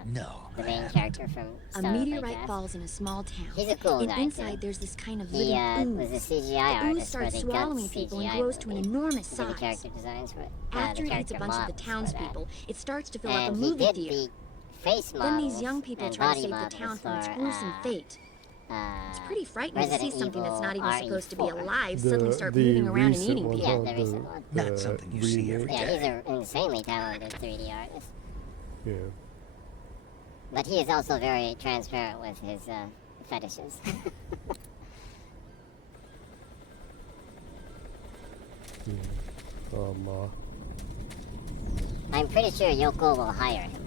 No. the main character from A Stellar Blade meteorite Gas. falls in a small town. He's a cool And guy, inside too. there's this kind of He living was a ooze. CGI The ooze artist for starts the swallowing Guts people and CGI grows to an movie. enormous He did the size. character designs for it. After the it eats a character bunch of the models for that. townspeople, it starts to fill up a And he movie did theater. the face Then models these young people and try to body save the models town from its for, gruesome fate. It's pretty frightening to see Resident something that's not Evil even supposed to be RE4. alive suddenly start moving around and recent eating one, people. Yeah, huh? the recent one. Not something you see every remake. Yeah, he's an insanely talented 3D artist. Yeah. But he is also very transparent with his fetishes. I'm pretty sure Yoko will hire him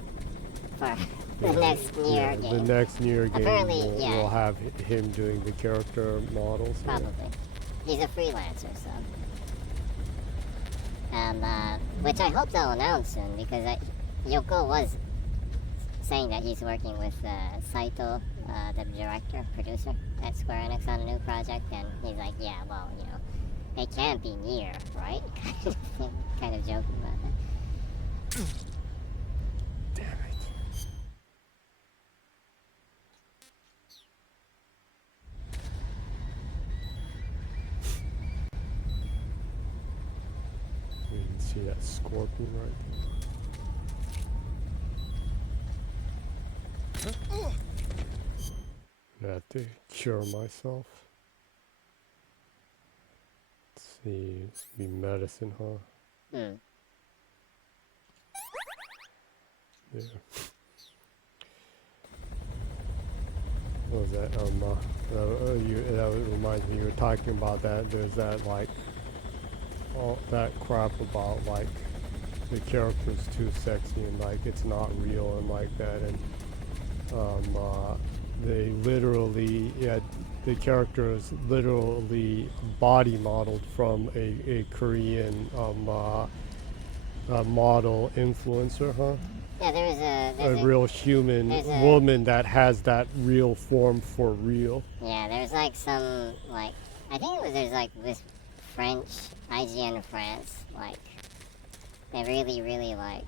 for the next Nier game. The next Nier game Apparently, will, yeah. will have him doing the character models. yeah. Probably. He's a freelancer, so. Which I hope they'll announce soon, because Yoko was saying that he's working with Saito, the director, producer at Square Enix on a new project, and he's like, yeah, well, you know, it can't be Nier, right? Kind of joking about that. Damn it. You can see that scorpion right there. I have to cure myself. Let's see, it's be medicine, huh? Hmm. Yeah. What was that? That reminds me, you were talking about that. There's that, like, all that crap about, like, the character's too sexy and, like, it's not real and like that. And, they literally, the character is literally body modeled from a Korean, model influencer, huh? Yeah, there's A real human there's a- woman that has that real form for real. Yeah, there's like some, like, I think there's like this French, IGN France, like, a really like,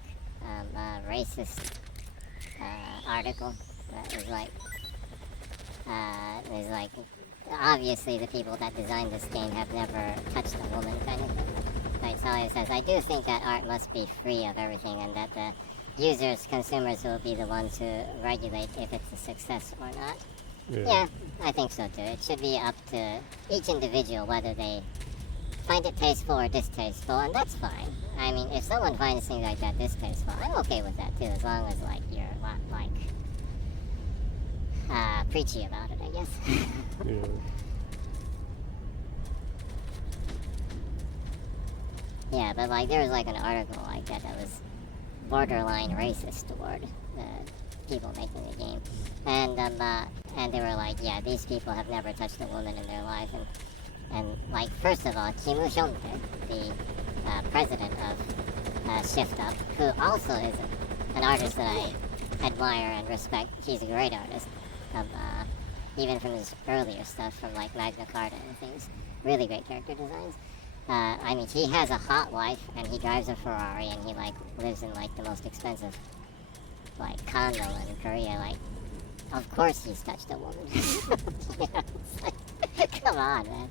racist, article that was like, There's like, obviously the people that designed this game have never touched a woman kind of thing. Right, Sawyer says, I do think that art must be free of everything and that the users, consumers will be the ones who regulate if it's a success or not. Yeah, I think so too. It should be up to each individual whether they find it tasteful or distasteful, and that's fine. I mean, if someone finds things like that distasteful, I'm okay with that too, as long as like you're not like preachy about it, I guess. Yeah. Yeah, but like there was like an article like that was borderline racist toward the people making the game, and they were like, yeah, these people have never touched a woman in their life, and like first of all, Kim Seong, the president of Shift Up, who also is an artist that I admire and respect. He's a great artist, even from his earlier stuff, from like Magna Carta and things. Really great character designs. I mean, he has a hot wife, and he drives a Ferrari, and he like lives in like the most expensive like condo in Korea. Like, of course he's touched a woman. Yeah, it's like, come on, man.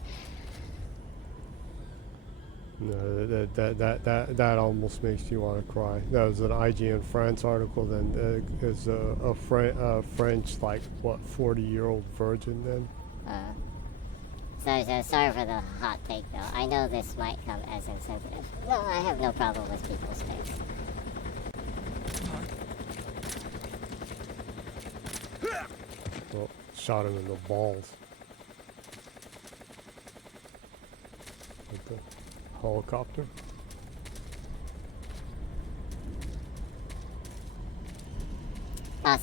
No, that almost makes you want to cry. That was an IGN France article. Then there's a French, like, what, 40-year-old virgin then? So sorry for the hot take, though. I know this might come as insensitive. No, I have no problem with people's takes. Well, shot him in the balls. With the helicopter.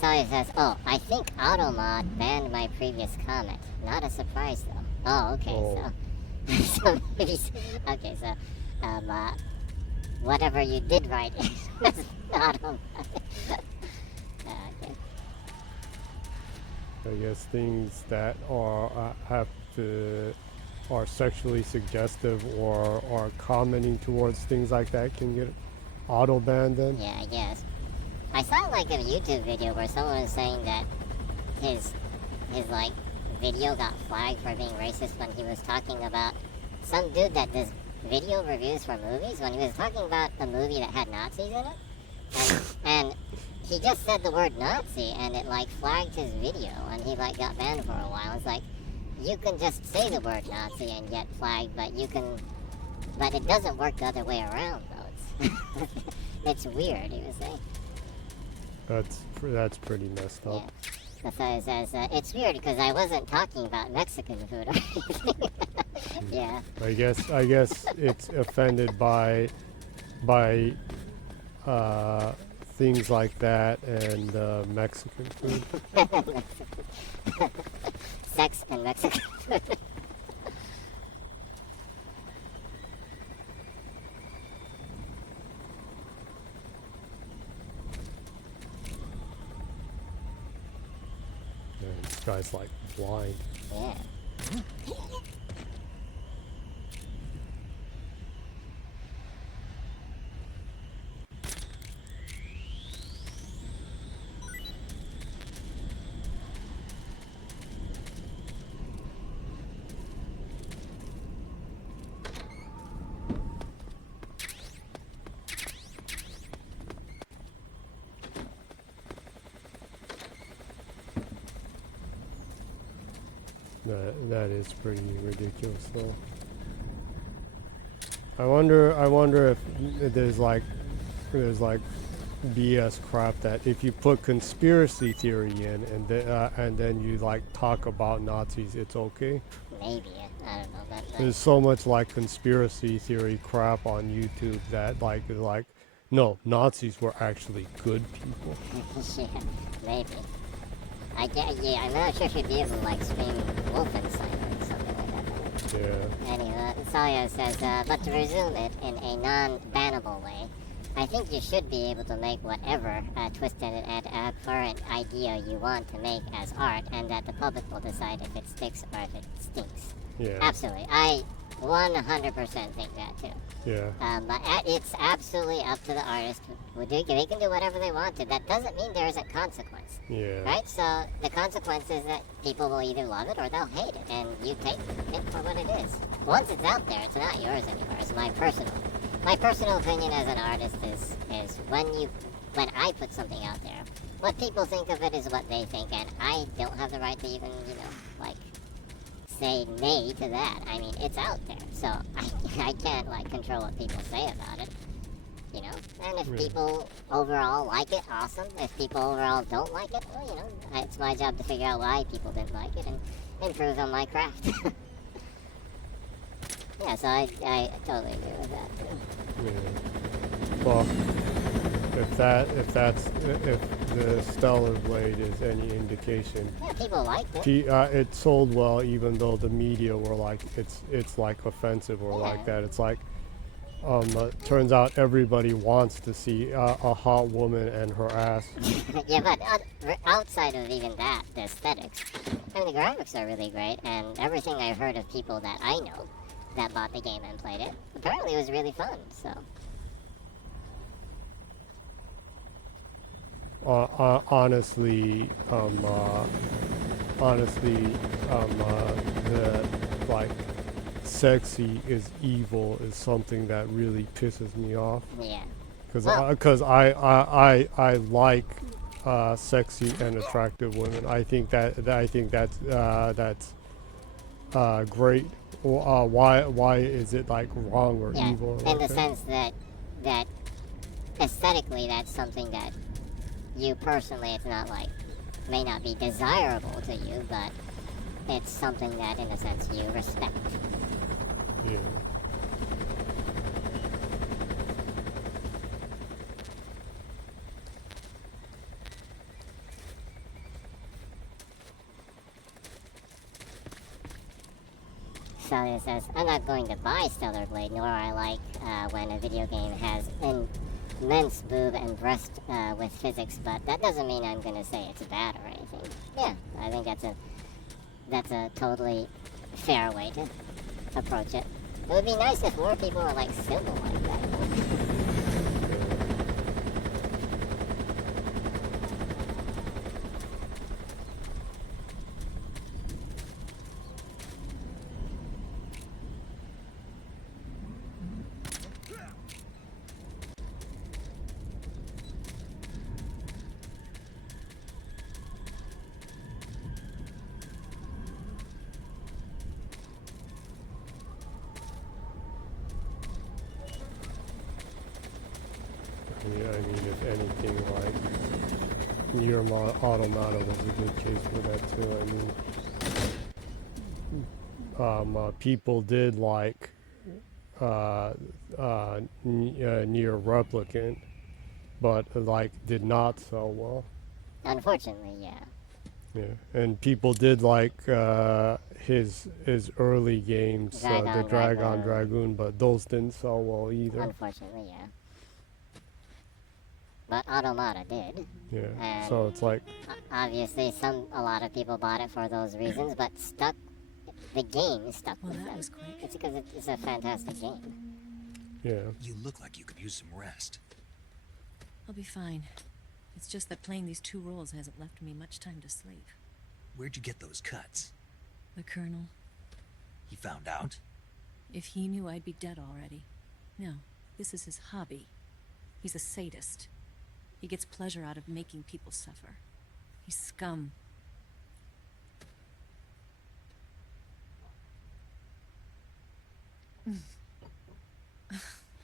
Sawyer says, oh, I think Automod banned my previous comment. Not a surprise, though. Oh, okay, Oh. so maybe, okay, so, whatever you did write was Automod. Okay. I guess things that are are sexually suggestive or are commenting towards things like that can get auto banned then. Yeah, I guess. I saw like a YouTube video where someone was saying that his like video got flagged for being racist when he was talking about some dude that does video reviews for movies, when he was talking about a movie that had Nazis in it, and he just said the word Nazi and it like flagged his video and he like got banned for a while. It's like, you can just say the word Nazi and get flagged, but it doesn't work the other way around though. It's weird, he was saying. That's pretty messed up. Yeah. So it says, it's weird because I wasn't talking about Mexican food or anything. Yeah. I guess it's offended by things like that and Mexican food. Sex and Mexican food. And this guy's like blind. Yeah. That is pretty ridiculous, though. I wonder if there's like BS crap that if you put conspiracy theory in and then you like talk about Nazis, it's okay. Maybe. I don't know. There's so much like conspiracy theory crap on YouTube that like no, Nazis were actually good people. Yeah, maybe. Yeah, I'm not sure if you'd be able to like stream Wolfenstein or something like that. Yeah. Anyway, Sawyer says, but to resume it in a non-bannable way, I think you should be able to make whatever twisted and abhorrent idea you want to make as art, and that the public will decide if it sticks or if it stinks. Yeah. Absolutely. I 100% think that too. Yeah. But it's absolutely up to the artist. They can do whatever they want to. That doesn't mean there isn't consequence. Yeah. Right? So the consequence is that people will either love it or they'll hate it, and you take it for what it is. Once it's out there, it's not yours anymore. It's my personal opinion as an artist is when I put something out there, what people think of it is what they think, and I don't have the right to even, say nay to that. I mean, it's out there, so I can't, control what people say about it, And if people overall like it, awesome. If people overall don't like it, well, it's my job to figure out why people didn't like it and improve on my craft. Yeah, so I totally agree with that, too. Yeah. Well, if the Stellar Blade is any indication, Yeah, people liked it. it sold well, even though the media were like it's like offensive or like that. It's like turns out everybody wants to see a hot woman and her ass. Yeah, but outside of even that, the aesthetics, I mean, the graphics are really great, and everything I've heard of people that I know that bought the game and played it, apparently it was really fun, so. Honestly, the sexy is evil is something that really pisses me off. Yeah. Because I like sexy and attractive women. I think that's great. Why is it wrong or Yeah, evil? in the sense that aesthetically that's something that you personally, it's not may not be desirable to you, but it's something that in a sense you respect. Yeah. So it says, I'm not going to buy Stellar Blade, nor I like when a video game has immense boob and breast with physics, but that doesn't mean I'm going to say it's bad or anything. Yeah, I think that's a totally fair way to approach it. It would be nice if more people were civil like that. Yeah, I mean, if anything, Nier Automata was a good case for that too. I mean, people did like Nier Replicant, but did not sell well. Unfortunately, yeah. Yeah, and people did like his early games, the Dragon Dragoon, but those didn't sell well either. Unfortunately, yeah. But Automata did. Yeah, And so it's obviously a lot of people bought it for those reasons, but the game stuck Well, with that them. was quick. It's because it's a fantastic game. yeah. You look like you could use some rest. I'll be fine. It's just that playing these two roles hasn't left me much time to sleep. Where'd you get those cuts? The Colonel, He found out? if he knew I'd be dead already. No, this is his hobby. He's a sadist. He gets pleasure out of making people suffer. He's scum.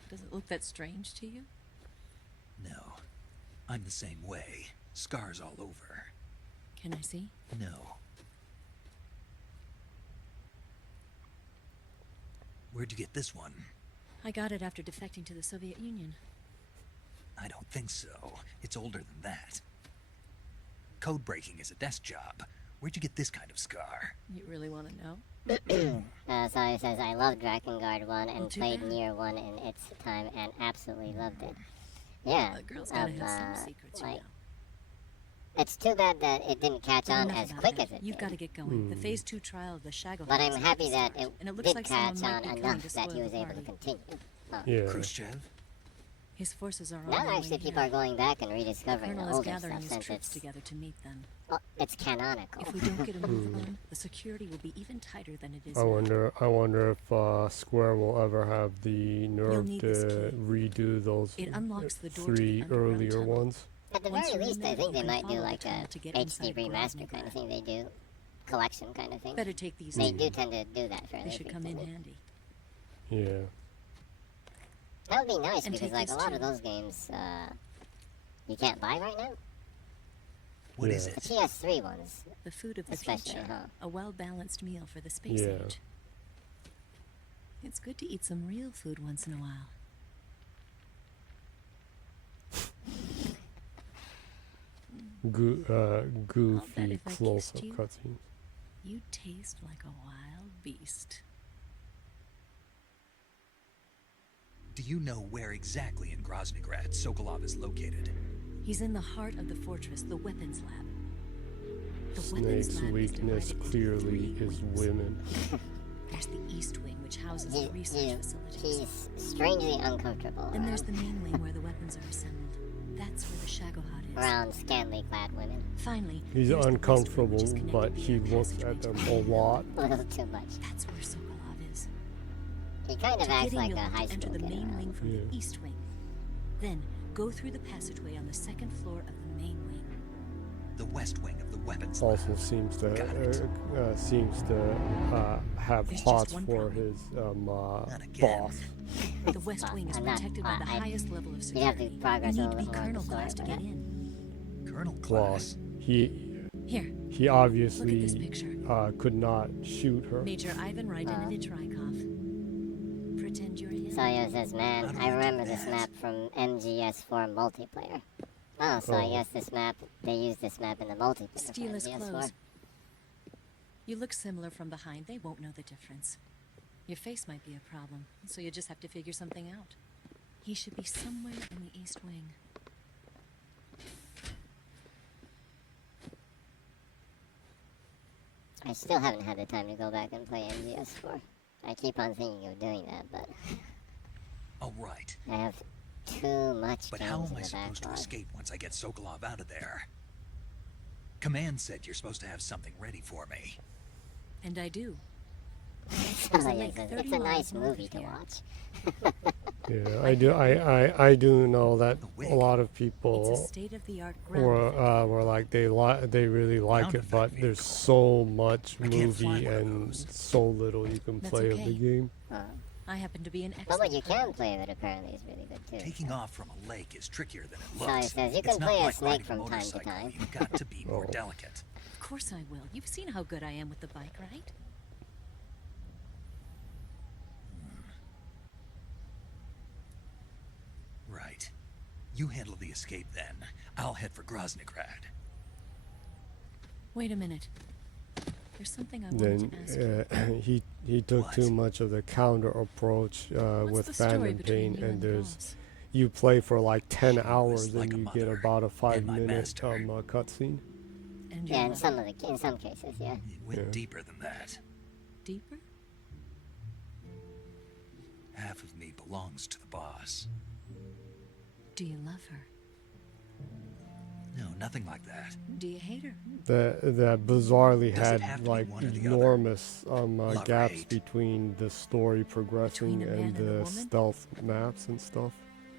Does it look that strange to you? No. I'm the same way. Scars all over. Can I see? No. Where'd you get this one? I got it after defecting to the Soviet Union. I don't think so. It's older than that. Code breaking is a desk job. Where'd you get this kind of scar? You really want to know? So he says, I love Drakengard 1 and Well, too played bad. Nier 1 in its time and absolutely loved it. Yeah. The girl's gotta have some secrets, you know. It's too bad that it didn't catch on Enough as about quick that. as it You've got to did. get going. The Phase 2 trial of the Shago. But I'm happy that it and it looks did like someone catch might on be coming enough to that he spoil was the able to party. continue. Huh. Yeah. Khrushchev? His forces are on Now their actually way people here. are going back and The rediscovering the Colonel is older gathering stuff his since troops it's, together to meet them. well, it's canonical. If we don't get a move on, the security will be even tighter than it is I now. wonder if Square will ever have the nerve need this to key. redo those It unlocks the door to the 3 underground earlier tunnel. ones. At the Once very you're in least, there, I think you they can might do follow the like tunnel a to get HD inside remaster Grosvenor kind of Grad. thing. They do collection kind of thing. Better take these. They two. do tend to do that fairly They should come in frequently. handy. Yeah. That would be nice And because take like a this lot too. of those games you can't buy right now. What is Yeah. The it? PS3 ones. The food of the Especially, future. huh? A well-balanced meal for the space Yeah. age. It's good to eat some real food once in a while. Goofy if I close-up kissed you- cutscenes. You taste like a wild beast. Do you know where exactly in Groznygrad Sokolov is located? He's in the heart of the fortress, the weapons lab. The weapons Snake's lab is weakness divided into clearly 3 is wings. women. There's the east wing, which houses He, the research facilities. he's strangely uncomfortable Then there's around, the main wing where the weapons are assembled. That's where the Shagohod is. around scantily clad women. Finally, He's there's the west wing, uncomfortable, which is connected but via he a looks passageway at to them the a main lot. A little too much. That's where Sokolov is. He kind of To acts get in, like you'll a have high to enter school the kid main around. wing from Yeah. the east wing. Then go through the passageway on the 2nd floor of the main wing. The west wing of the weapons Also lab. seems to Got it. have There's just hots one for problem. his Not again. boss. The west wing is I'm not- protected by the I- highest level of you have security. to progress you a need to be little more colonel in the class to story, get but- in. Colonel Well, class. he Here, he look at this obviously picture. could not shoot her. Major Ivan Raidanovich Rykov. Pretend you're him. Sayo says, man, How do I I do remember this that? map from MGS4 multiplayer. Oh, so I Oh. guess this map, they used this map in the multiplayer Steal for his MGS4. clothes. You look similar from behind. They won't know the difference. Your face might be a problem, so you just have to figure something out. He should be somewhere in the east wing. I still haven't had the time to go back and play MGS4. I keep on thinking of doing that, but All right. I have too much But games how in am I the supposed to backlog. escape once I get Sokolov out of there? Command said you're supposed to have something ready for me. And I do. Sayo lake says, 30 it's a nice miles north movie of to here. watch. Yeah, I do know that a lot of It's a people state-of-the-art ground were like they really like Ground it, but effect there's vehicle. so much I can't fly movie one of and those. so little you can That's play of okay. the game. I happen to be an But expert. what you can play of it apparently is really good too. Taking off from a lake is trickier than it Sayo looks. says, you It's can not play a like snake riding a from time to motorcycle. time. You've got to be more Oh. delicate. Of course I will. You've seen how good I am with the bike, right? Right. You handle the escape then. I'll head for Groznygrad. Wait a minute. There's something I wanted Then to ask you. he took What? too much of the counter approach What's with the story Phantom between Pain, you and the there's boss? you play for like 10 She was hours like and a you get mother about a and 5-minute master. cutscene. And Yeah, your in love. some cases, yeah. It went Yeah. deeper than that. Deeper? Half of me belongs to the boss. Do you love her? No, nothing like that. Do you hate her? That bizarrely Does it had have to be like one or the other? enormous Love or gaps hate? between the story progressing Between a man and and a the woman? stealth maps and stuff.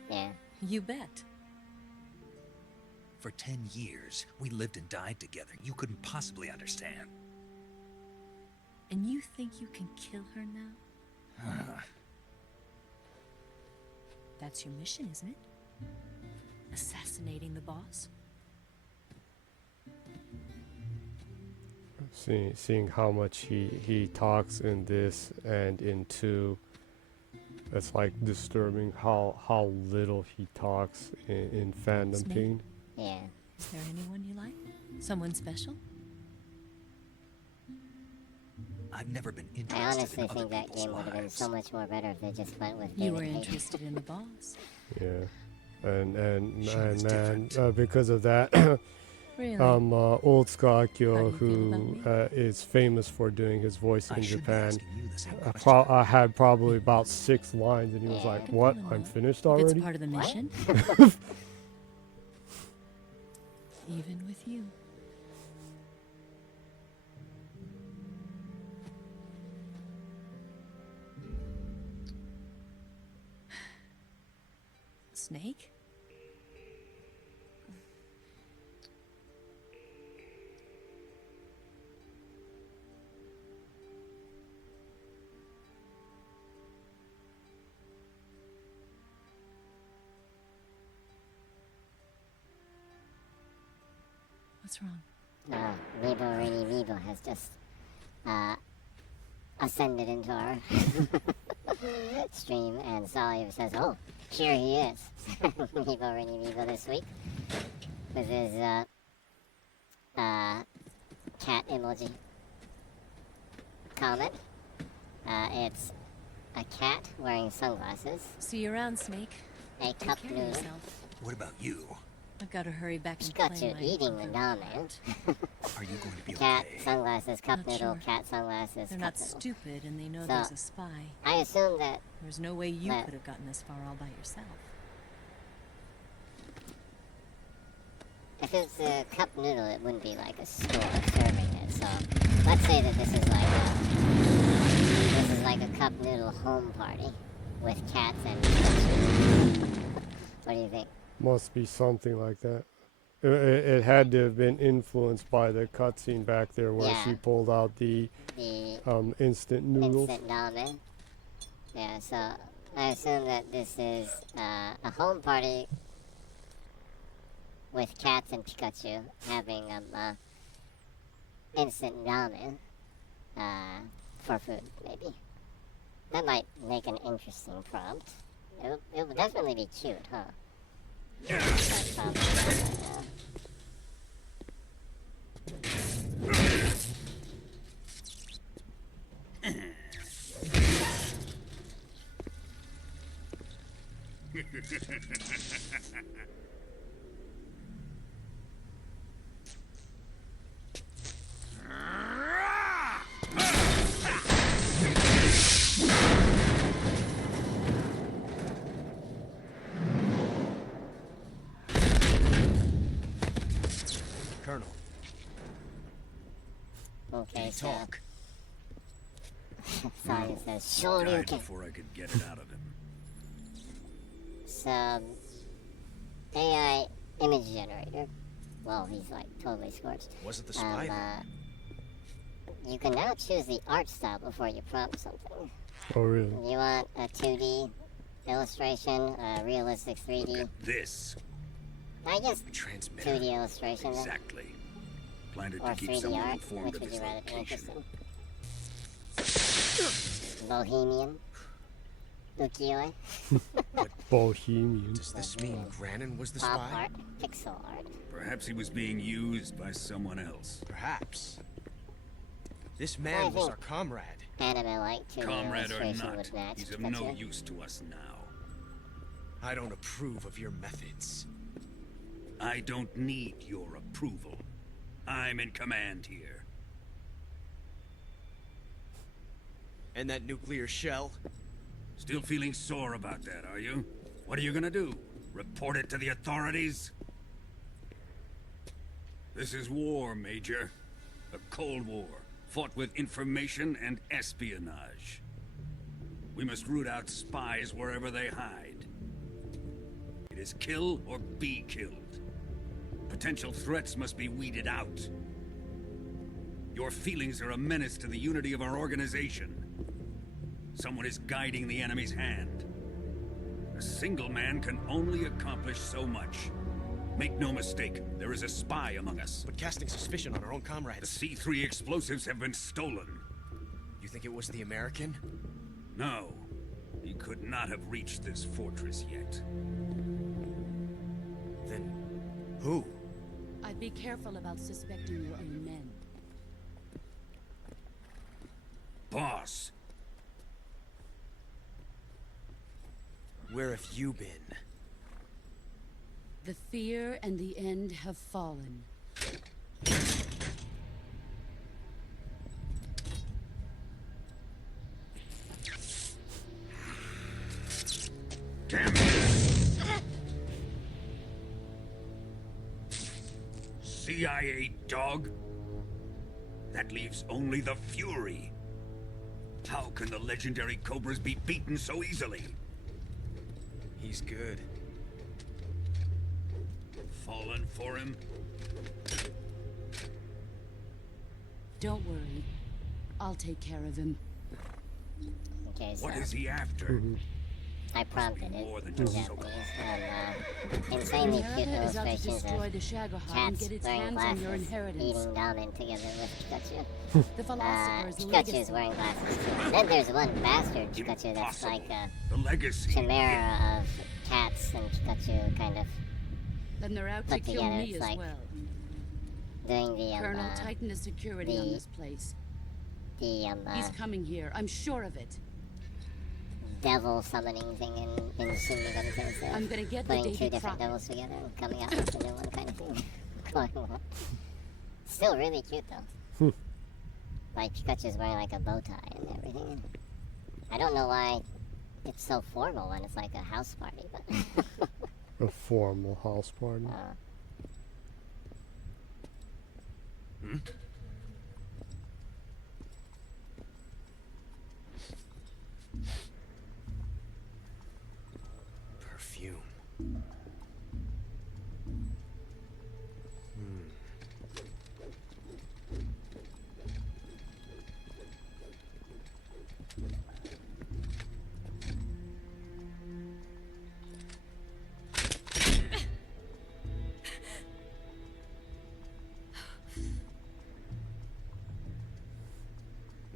Yeah. You bet. For 10 years, we lived and died together. You couldn't possibly understand. And you think you can kill her now? That's your mission, isn't it? Assassinating the boss? Seeing how much he talks in this and in 2, it's like disturbing how little he talks in Phantom Snake? Pain. Yeah. Is there anyone you like? Someone special? I've never been I interested honestly in other think that people's game would have been lives. so much more better if they just went with You David were Hayter. interested in the boss. Yeah, and She was man, different. because of that, Really? Otsuka Akio, How do you feel who is famous for doing his voice I in should be Japan, asking you the same question. I had probably about 6 lines, and he was like, "What? I'm finished If it's already?" part of the mission. Even with you. Snake? What's wrong? Meebo Rainy Meebo has just ascended into our stream, and Sally says, "Oh, here he is." Meebo Rainy Meebo this week with his cat emoji comment. It's a cat wearing sunglasses, See you around, Snake. a Take cup care of noodle, yourself. What about you? I've got to hurry back and claim Pikachu my eating the other ramen. Are you going to be Cat, okay? sunglasses, cup Not noodle, sure. cat, sunglasses, They're cup not noodle. stupid, and they know So- there's a spy. I assume that There's no way you But- could have gotten this far all by yourself. if it's a cup noodle, it wouldn't be like a store serving it. So let's say that this is like a cup noodle home party with cats and what do you think? Must be something like that. It had to have been influenced by the cutscene back there where Yeah. she pulled out the The instant noodles. instant ramen. Yeah, so I assume that this is a home party with cats and Pikachu having instant ramen for food, maybe. That might make an interesting prompt. It would definitely be cute, huh? That prompt, Colonel, Okay, so talk. Science says Died Shoryuken. before I could get it out of him. Some AI image generator. Well, he's like totally scorched. Was it the spy? You can now choose the art style before you prompt something. Oh, really? You want a 2D illustration, a realistic 3D? This. I guess Transmitter. 2D illustration then, Exactly. Planned it or to keep 3D someone art. informed Which of would his you rather be location. interested in? Bohemian? Ukiyo-e? Bohemian. Does this mean Granin was the Pop spy? art? Pixel art? Perhaps he was being used by someone else. Perhaps. This man was our comrade. Anime-like 2D Comrade or illustration not, would match he's of Pikachu. no use to us now. I don't approve of your methods. I don't need your approval. I'm in command here. And that nuclear shell? Still feeling sore about that, are you? What are you gonna do? Report it to the authorities? This is war, Major. A Cold War, fought with information and espionage. We must root out spies wherever they hide. It is kill or be killed. Potential threats must be weeded out. Your feelings are a menace to the unity of our organization. Someone is guiding the enemy's hand. A single man can only accomplish so much. Make no mistake, there is a spy among us. But casting suspicion on our own The comrades. C3 explosives have been stolen. You think it was the American? No, he could not have reached this fortress yet. Then who? I'd be careful about suspecting your own men. Boss, Where have you been? The fear and the end have fallen. Damn it! CIA dog? That leaves only the Fury. How can the legendary Cobras be beaten so easily? He's good. Fallen for him? Don't worry. I'll take care of him. Okay, so What is he after? I prompted it More than in just Japanese, and insanely cute America is out to illustrations destroy of the Shagohod and cats get its wearing hands on your glasses inheritance. eating ramen together with Pikachu. The philosopher's Pikachu's legacy. wearing glasses too. And then there's one bastard Pikachu that's like a The legacy. chimera of cats and Pikachu kind of Then they're out to put kill together. me It's as like well. doing the Colonel, tighten the security on the- this place. the He's coming here. I'm sure of it. devil summoning thing in Shin Megami Tensei. I'm gonna get the putting two Davy different Crockett. devils together and coming out with a new one kind of thing. Going on. Still really cute though. Like Pikachu's wearing like a bow tie and everything. I don't know why it's so formal when it's like a house party, but A formal house party. Perfume.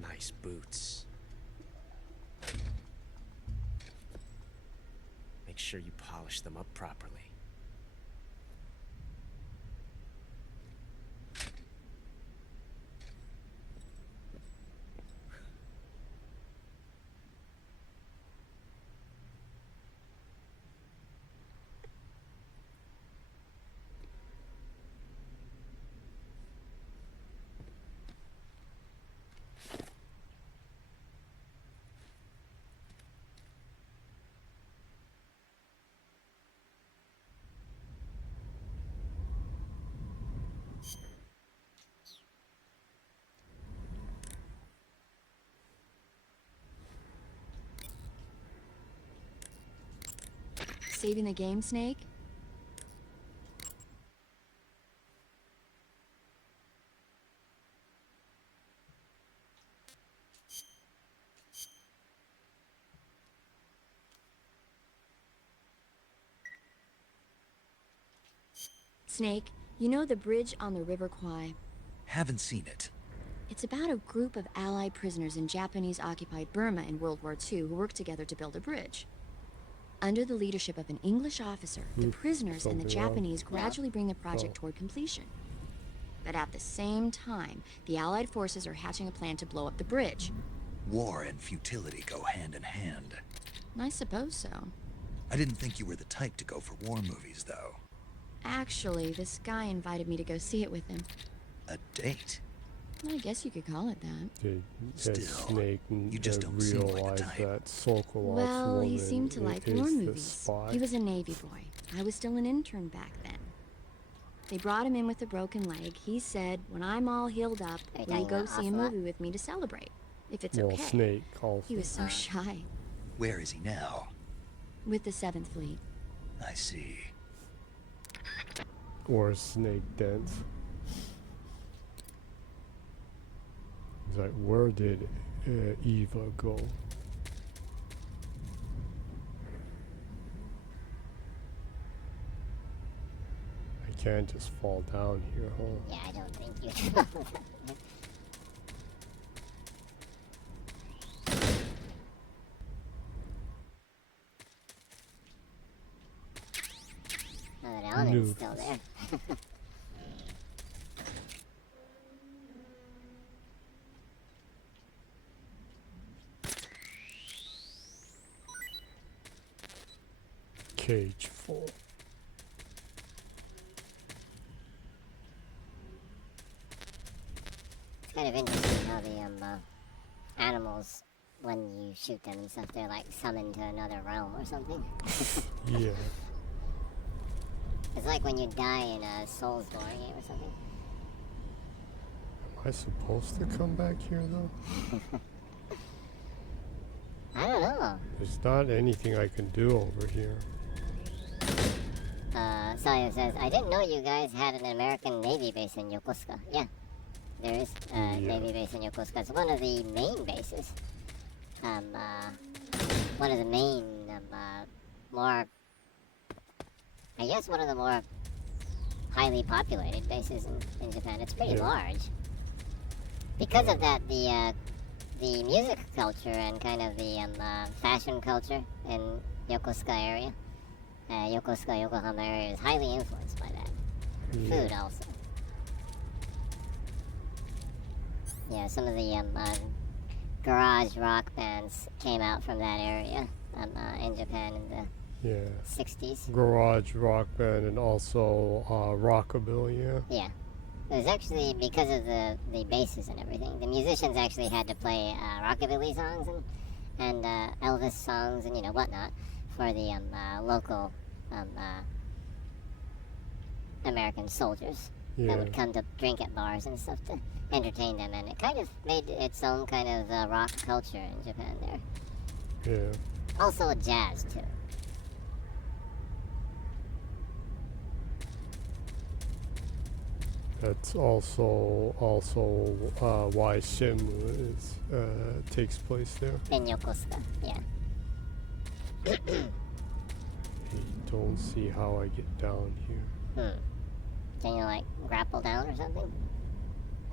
Nice boots. Make sure you polish them up properly. Saving the game, Snake? Snake, you know the bridge on the River Kwai? Haven't seen it. It's about a group of Allied prisoners in Japanese-occupied Burma in World War II who worked together to build a bridge. Under the leadership of an English officer, the prisoners and the something wrong. Japanese gradually bring the project toward completion. But at the same time, the Allied forces are hatching a plan to blow up the bridge. War and futility go hand in hand. I suppose so. I didn't think you were the type to go for war movies, though. Actually, this guy invited me to go see it with him. A date? I guess you could call it that. Did Still, Snake you just don't seem like the realize type. that Sokolov's Well, woman he seemed to like is war the movies. spy? He was a Navy boy. I was still an intern back then. They brought him in with a broken leg. He said, when I'm all healed up, Are you will you talking go about see a Ocelot? movie with me to celebrate? If it's Well, okay. Snake also. He was so shy. Where is he now? With the 7th Fleet. I see. Or Snake Dance. He's like, where did Eva go? I can't just fall down here, huh? yeah, I don't think you can. Oh, that element's Noob. still there. Cage full. kind of interesting how the animals, when you shoot them and stuff, they're like summoned to another realm or something. Yeah. It's like when you die in a Soulsborne game or something. Am I supposed to come back here though? I don't know. There's not anything I can do over here. Sawyer says, I didn't know you guys had an American Navy base in Yokosuka. Yeah, there is a Navy base in Yokosuka. It's one of the main bases. One of the main, more, I guess one of the more highly populated bases in Japan. It's pretty large. Because of that, the music culture and kind of the fashion culture in Yokosuka area, Yokosuka, Yokohama area is highly influenced by that. Food also. Yeah, some of the garage rock bands came out from that area in Japan in the 60s. Garage rock band and also rockabilly, Yeah. It was actually because of the bases and everything. The musicians actually had to play rockabilly songs and Elvis songs and whatnot for the local American soldiers that would come to drink at bars and stuff to entertain them, and it kind of made its own kind of rock culture in Japan there. Yeah. Also jazz too. That's also why Shenmue takes place there. In Yokosuka, yeah. I don't see how I get down here. Can you like grapple down or something?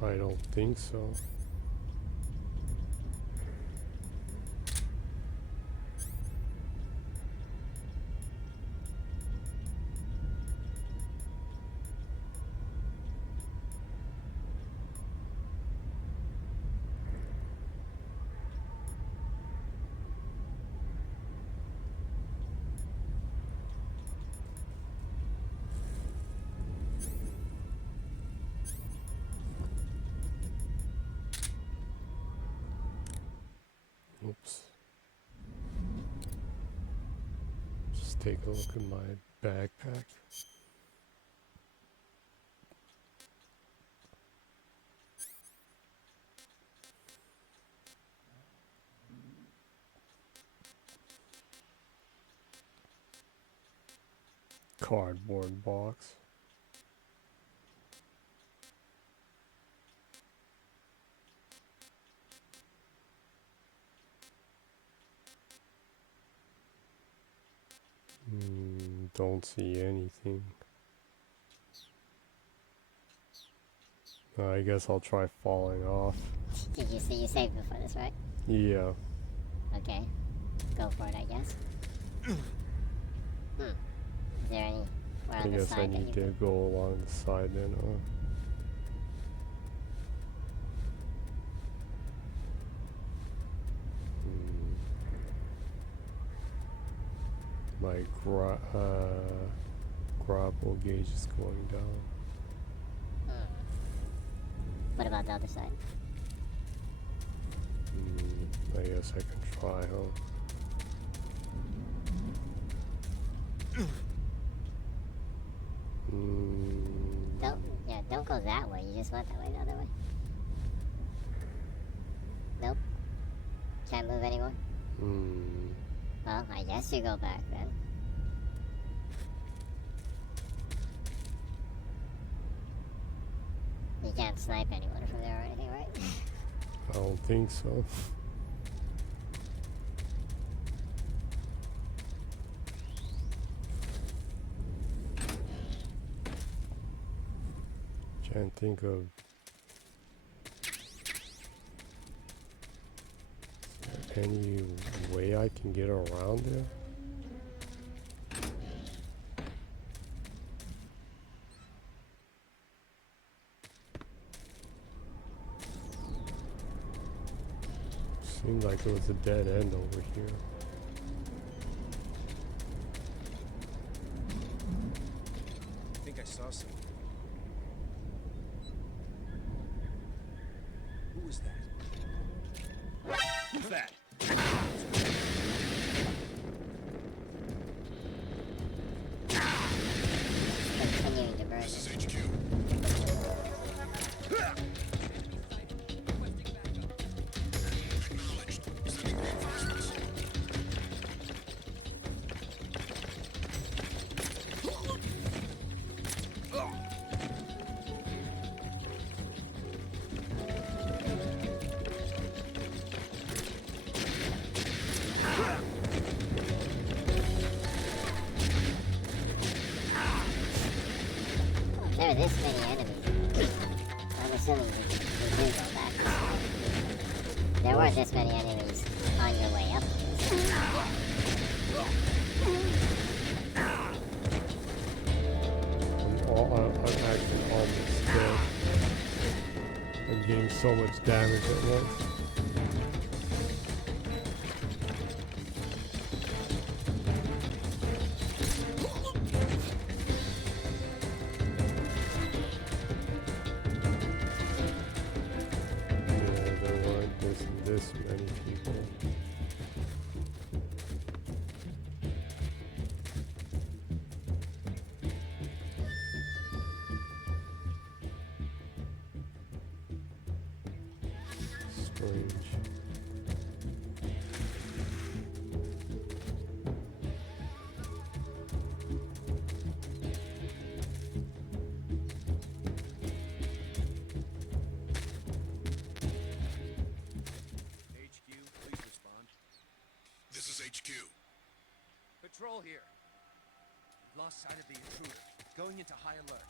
I don't think so. Oops. Just take a look at my backpack. Cardboard box. Don't see anything. I guess I'll try falling off. Did you see you saved before this, right? Yeah. Okay. Go for it, I guess. Is there anywhere I on the guess I side that need you to could... go along the side then. My grapple gauge is going down. What about the other side? I guess I can try, huh? Don't go that way. You just went that way the other way. Nope. Can't move anymore? Well, I guess you go back then. You can't snipe anyone from there or anything, right? I don't think so. Can't think of any way I can get around there. Seemed like it was a dead end over here. I think I saw something. Who's that? Continuing diversion. There are this many enemies. I'm assuming we do go back. There were this many enemies on your way up. I'm actually almost dead. I'm getting so much damage at once. This many people. Strange. Patrol here. Lost sight of the intruder. Going into high alert.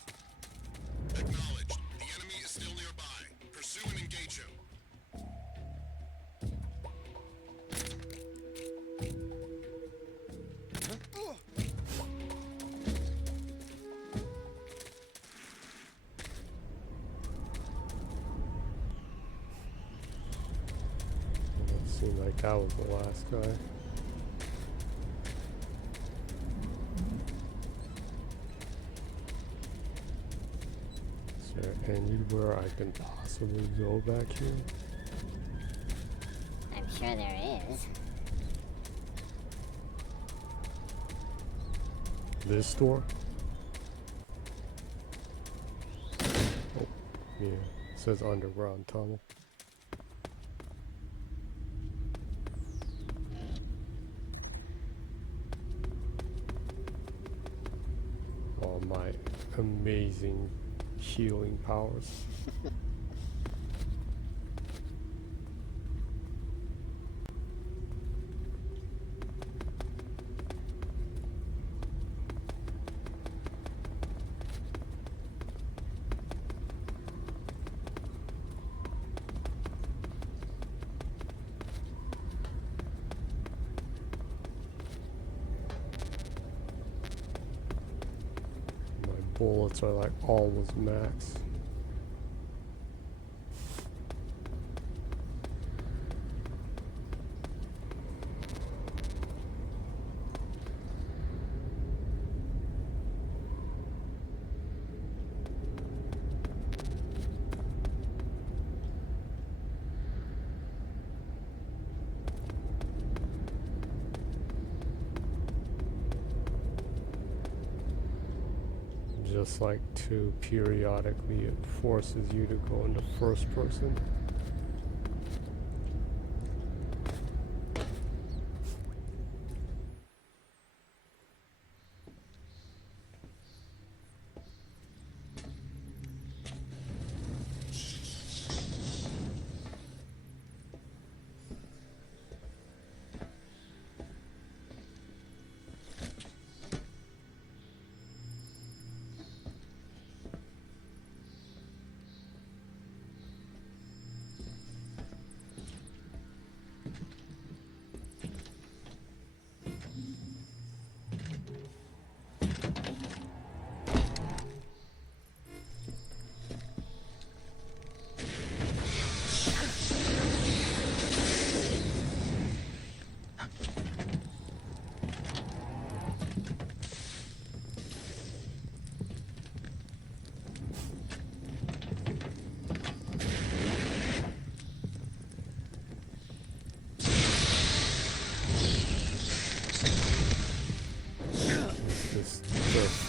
Acknowledged. The enemy is still nearby. Pursue and engage him. It seemed like that was the last guy. Is there anywhere I can possibly go back here? I'm sure there is. This door? Oh, yeah. It says underground tunnel. Oh, my amazing healing powers. Bullets are like almost max. Just like to periodically, it forces you to go into first person.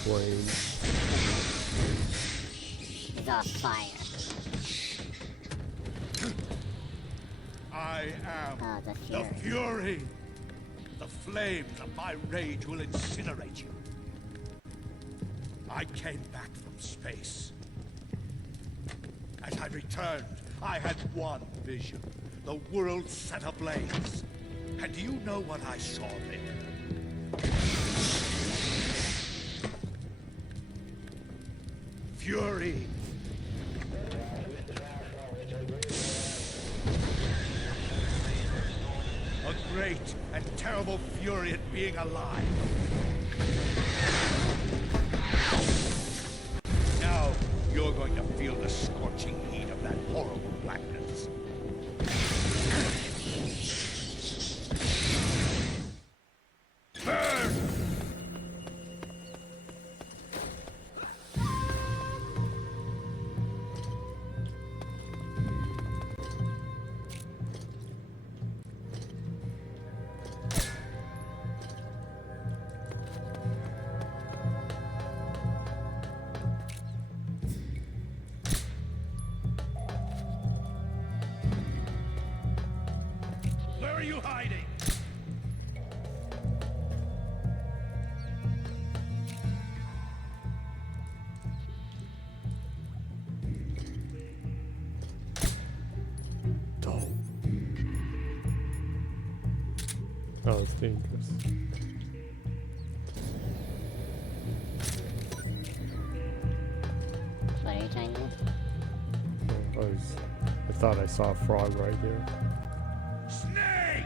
flame. He's on fire. I am Oh, the the fury. fury. The flames of my rage will incinerate you. I came back from space. As I returned, I had one vision. The world set ablaze. And do you know what I saw there? Fury. A great and terrible fury at being alive. Now you're going to feel the scorching heat of that horrible blackness. Burn! Where are you hiding? Oh, it's dangerous. What are you trying to do? I thought I saw a frog right here. Snake!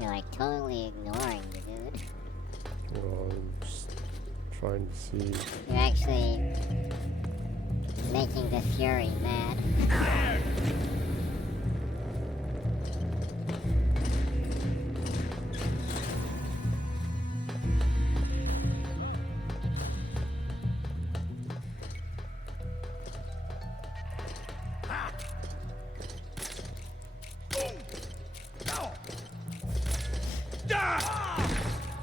You're like totally ignoring the dude. Well, I'm just trying to see. You're actually making the fury mad.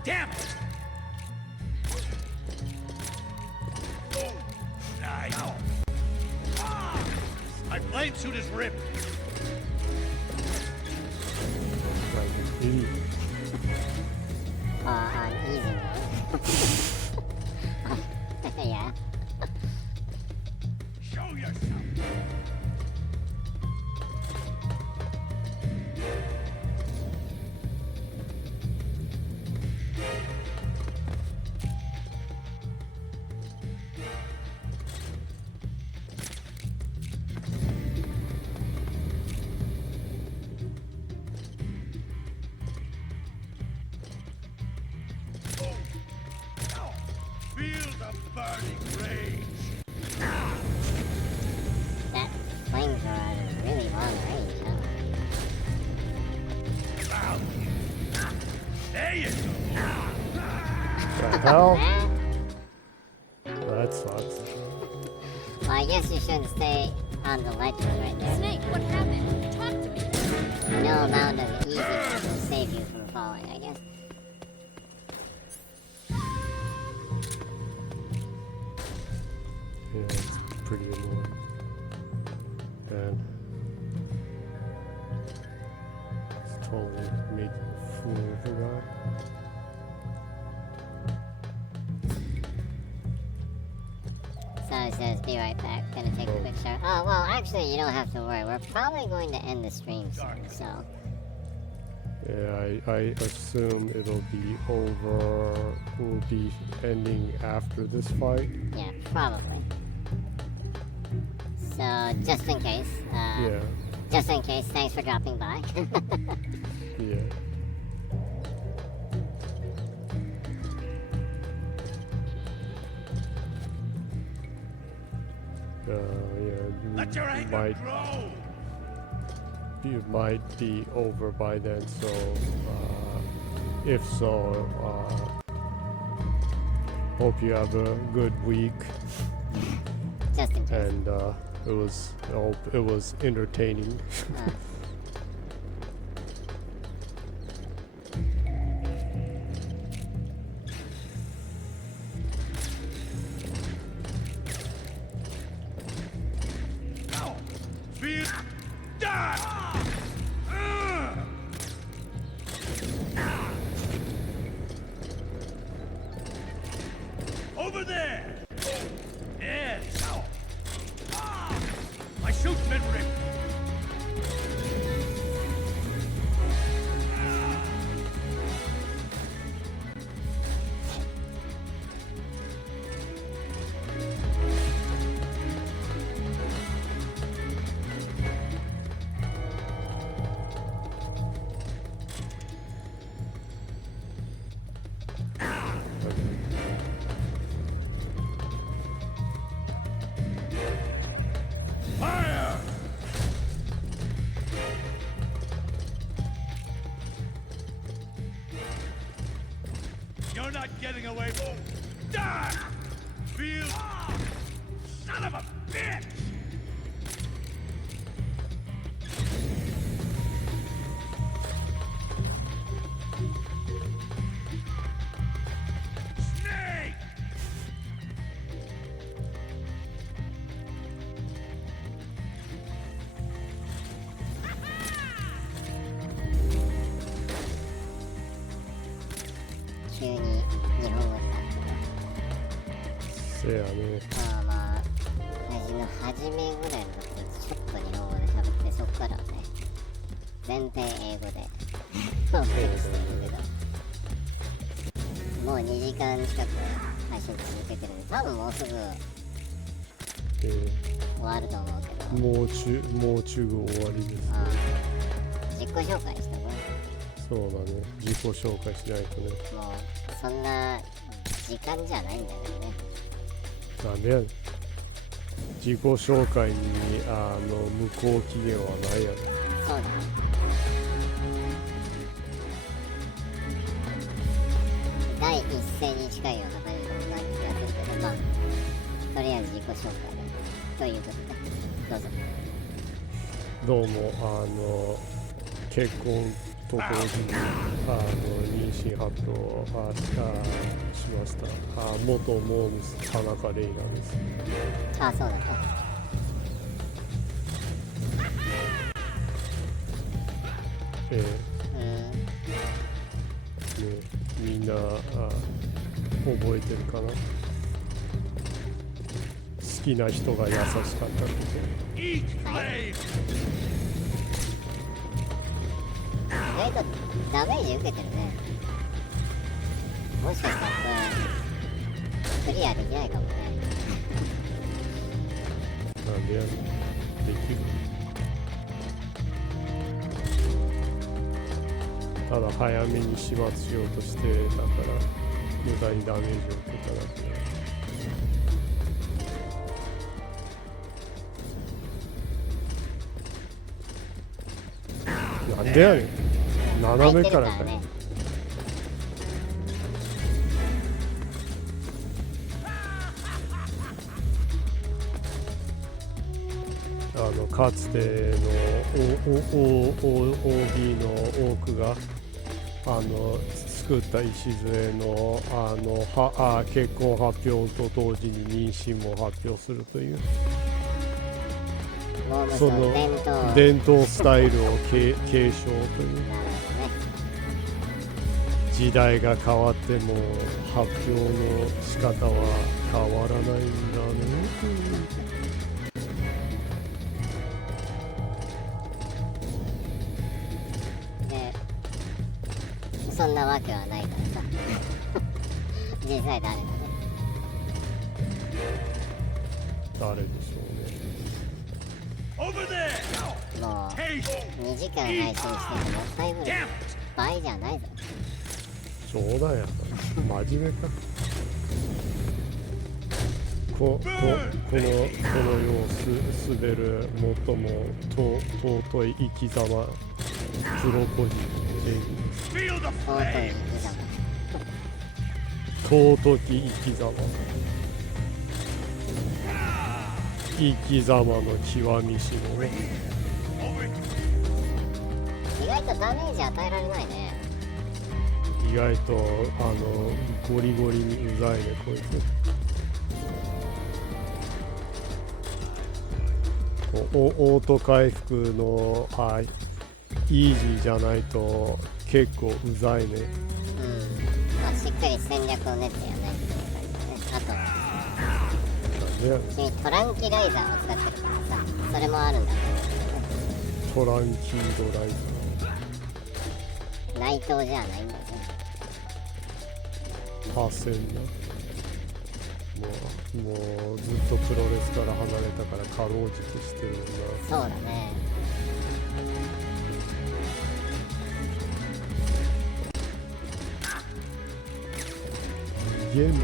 Damn it! Nice. My flame suit is ripped. Like an idiot. On easy mode. Yeah. Show yourself. Feel the burning rage. That flamethrower at a really long range, huh? Found you. There you go. The hell? That? That sucks. Well, I guess you shouldn't stay on the ledge right there. Snake, what happened? Talk to me. No amount of easiness will save you from falling, I guess. Yeah, it's pretty annoying. And it's totally making a fool of the guy. So it says, be right back, gonna take a quick shower. Oh, well, actually, you don't have to worry. We're probably going to end the stream soon, so. Yeah, I assume it'll be over. Will be ending after this fight. Yeah, probably. So, just in case. Yeah, Just in case, thanks for dropping by. yeah. Yeah, Let your anger might grow. it might be over by then. So, if so, hope you have a good week. Just in case. and it was entertaining. Over there! Yes! My shoot's been ripped! Fire! You're not getting away from... Die! Feel... Son of a bitch! Snake! 急に日本語になってせやね。まあ配信の初めぐらいの時ちょっと日本語で喋ってそっからはね全編英語でお送りしてるけどもう2時間近く配信続けてるんで多分もうすぐ終わると思うけどもう中終わりですね。自己紹介したもんそうだね。自己紹介しないとね。もうそんな時間じゃないんだけどねなんでやねん。自己紹介に無効期限はないやろ。そうだね第一声に近いような感じのな気がするけどまあとりあえず自己紹介ということでどうぞどうも結婚と同時に妊娠発表しました。元モームス田中玲奈です。あそうだったみんな覚えてるかな。好きな人が優しかったって。 Eat flame! 意外とダメージ受けてるねもしかしたらこれクリアできないかもねなんでやねん。できる。ただ早めに始末しようとしてだから無駄にダメージを受けただけ。なんでやねん。斜めからかい。ねかつてのOB の多くが作った礎の結婚発表と同時に妊娠も発表するというモームスそのの伝統スタイルを継承というなるほどね時代が変わっても発表の仕方は変わらないんだね。そんなわけはないからさ実際誰だね誰でしょうね。 Over there! もう2時間配信しててもったいぶる倍じゃないぞ冗談やな。真面目か。この世を滑る最も尊い生き様プロポジティブ Feel the 尊い flame! 生き様尊き生き様生き様の極みしのね。意外とダメージ与えられないね。意外とゴリゴリにうざいねこいつ。オート回復のイージーじゃないと結構うざいね。まあしっかり戦略を練ってやらないといけないからね。あと君トランキライザーを使ってるからさ、それもあるんだトランキードライ内藤じゃないんだぜ。8000だ。もうずっとプロレスから離れたからかろうじてしてるんだ。そうだね。ゲーム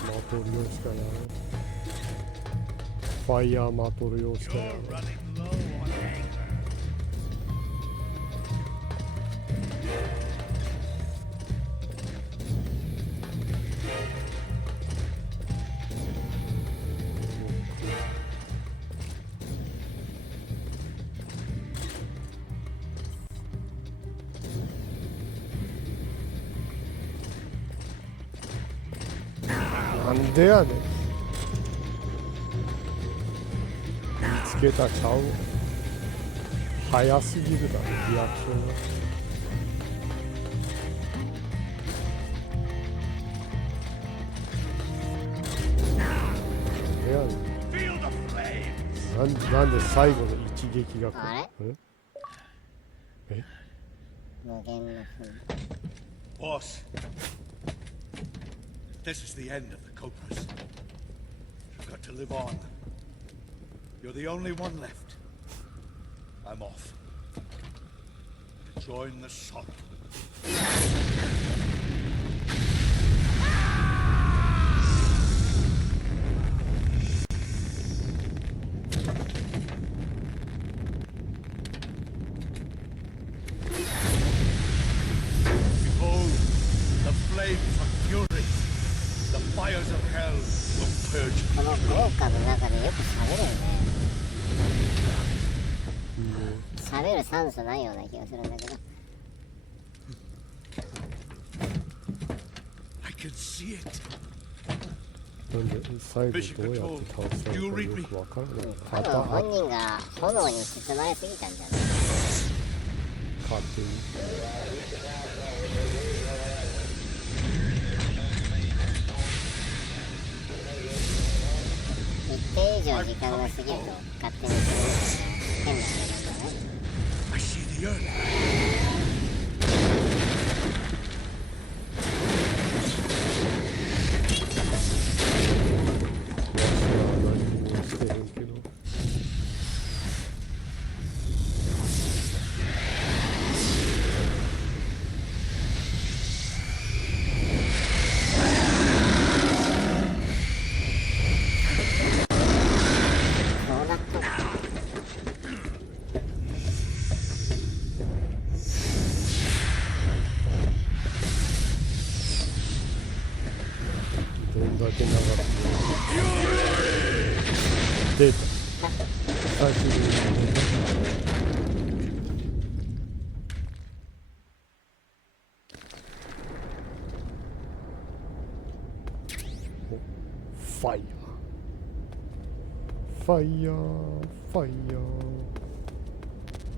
マトリオしたな。ファイヤーマトリオしたな。なんでやねん。見つけたちゃう。早すぎるだろリアクションが。なんでやねん。なんで最後の一撃があれえ無限の風。Boss, this is the end of the Cobras. You've got to live on. You're the only one left. I'm off. Join the sun. Behold, the flames of fury. The fires of hell will purge. この豪華の中でよく喋るよね。喋る酸素ないような気がするんだけど。I can see it. なんで最後どうやって倒したのかよくわからない。多分本人が炎に包まれすぎたんじゃない？勝手に。一定以上時間が過ぎると勝手にする変なことなんじゃない？ I see the earth. 出た。久しぶりに。ファイヤー。ファイヤー。ファイヤー。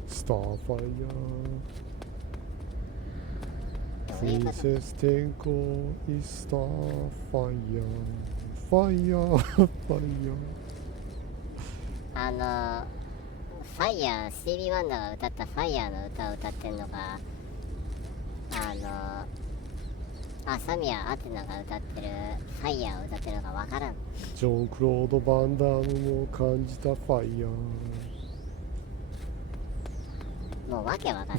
スターファイヤー。プリンセス天候イスターファイヤー。ファイヤー。ファイヤー。ファイヤー、スティービー・ワンダーが歌ったファイヤーの歌を歌ってんのか、サミア・アテナが歌ってるファイヤーを歌ってるのかわからん。ジョン・クロード・バンダムも感じたファイヤー。もうわけわかんない。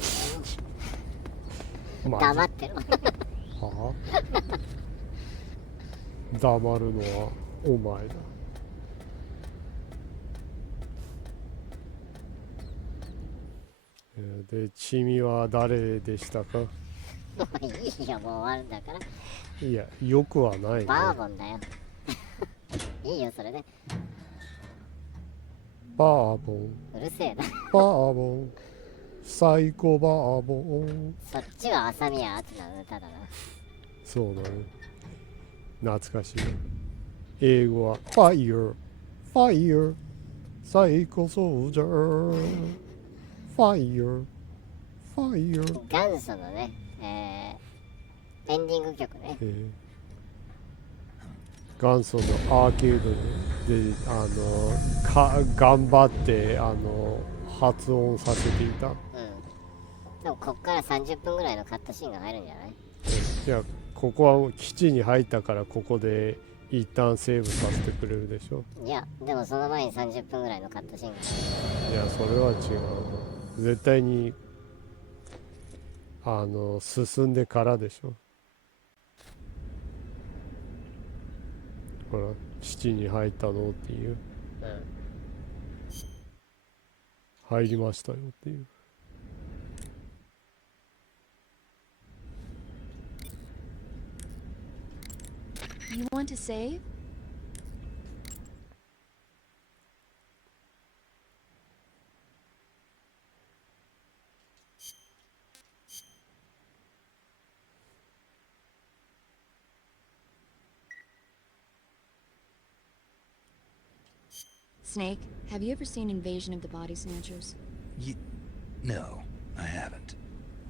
まあ黙ってる。はあ、黙るのはお前だ。で、チミは誰でしたか？いいよ、もう終わるんだから。いや、よくはないね。バーボンだよ。いいよ、それで。バーボン、うるせえな。バーボン、最高バーボン。そっちは朝宮敦の歌だな。そうだね。懐かしい。英語はファイヤー、ファイヤー、最高ソルジャー、ファイヤー、ファイヤー。元祖のね、エンディング曲ね。元祖のアーケードで頑張って発音させていた。うん。でもこっから30分ぐらいのカットシーンが入るんじゃない？いや、ここはもう基地に入ったからここで一旦セーブさせてくれるでしょ。いや、でもその前に30分ぐらいのカットシーンが入る。いや、それは違う。絶対に進んでからでしょ。ほら、基地に入ったのっていう、入りましたよっていう。You want to save? Snake, have you ever seen Invasion of the Body Snatchers? No, I haven't.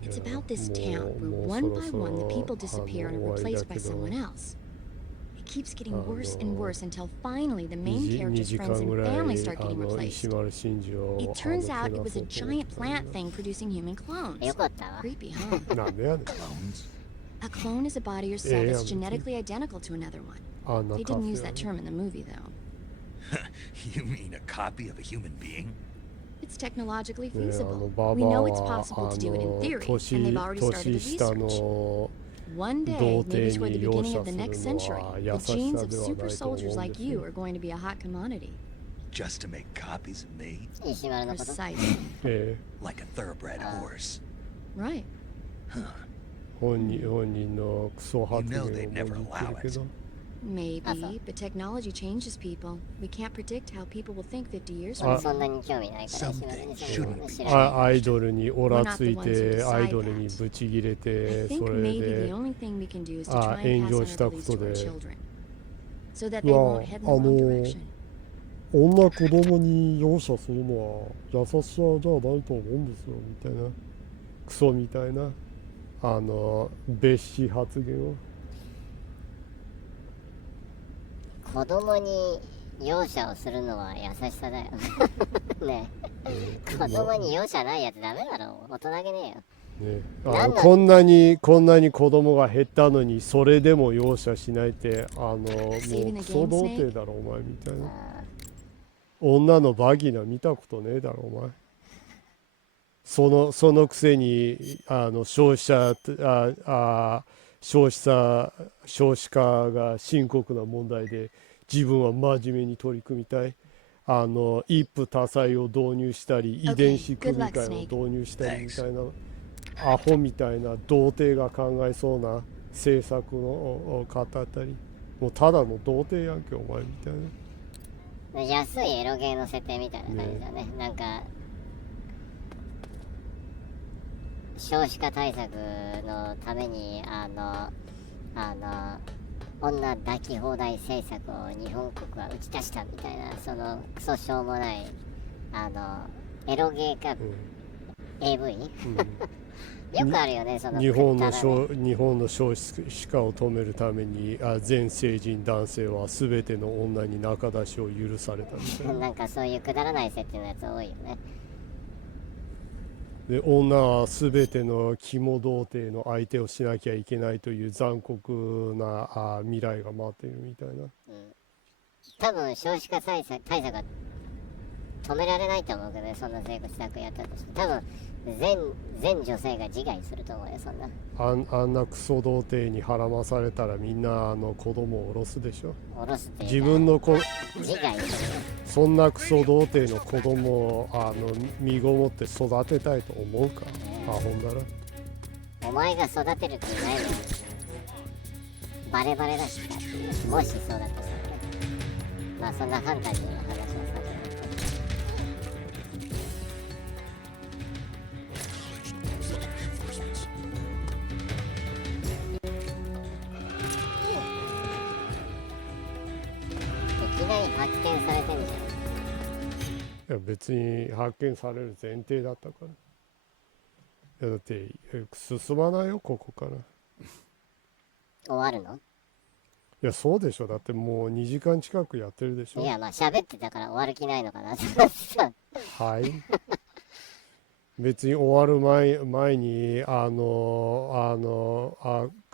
It's about this town where one by one the people disappear and are replaced by someone else. It keeps getting worse and worse until finally the main character's friends and family start getting replaced. It turns out it was a giant plant thing producing human clones. Creepy, huh? Clones? A clone is a body or cell that's genetically identical to another one. They didn't use that term in the movie, though. You mean a copy of a human being? It's technologically feasible. We know it's possible to do it in theory, and they've already started the research. One day, maybe toward the beginning of the next century, the genes of super soldiers like you are going to be a hot commodity. Just to make copies of me? Precisely. Like a thoroughbred horse. Right. Huh. 本人のクソ発言をもう言ってるけど。 Maybe, but technology changes people. We can't predict how people will think 50 years from now. アイドルにオラついて、アイドルにブチギレて、それで炎上したことで、女子供に容赦するのは優しさじゃないと思うんですよみたいな、クソみたいな蔑視発言を。 子供に容赦をするのは優しさだよ。ねえ、子供に容赦ないやつダメだろ、大人げねえよ。ね、こんなに子供が減ったのにそれでも容赦しないってもうクソ童貞だろお前みたいな。女のバギナ見たことねえだろお前。そのくせに少子化が深刻な問題で自分は真面目に取り組みたい。一夫多妻を導入したり遺伝子組み換えを導入したりみたいなアホみたいな童貞が考えそうな政策の語ったり、もうただの童貞やんけお前みたいな。安いエロゲーの設定みたいな感じだね。なんか少子化対策のために女抱き放題政策を日本国は打ち出したみたいな、そのクソしょうもないエロゲーか、AV、よくあるよね、その日本の少子化を止めるために全成人男性は全ての女に仲出しを許されたみたいな。なんかそういうくだらない設定のやつ多いよね。で女は全ての肝童貞の相手をしなきゃいけないという残酷な未来が待っているみたいな。多分少子化対策は止められないと思うけどね、そんな政策やったとして。多分全女性が自害すると思うよ、そんな。あんなクソ童貞に孕まされたらみんな子供を下ろすでしょ。下ろすって自分の子、自害する。そんなクソ童貞の子供を身ごもって育てたいと思うか、アホんだら。お前が育てる気ないのよ。バレバレだしかっていう、もしそうだとしたらね。まあそんなファンタジーの話はさていきなり発見されてんじゃん。いや別に発見される前提だったから。いやだって進まないよここから。終わるの？いやそうでしょ、だってもう2時間近くやってるでしょ。いやまあ喋ってたから終わる気ないのかな。はい別に終わる前にク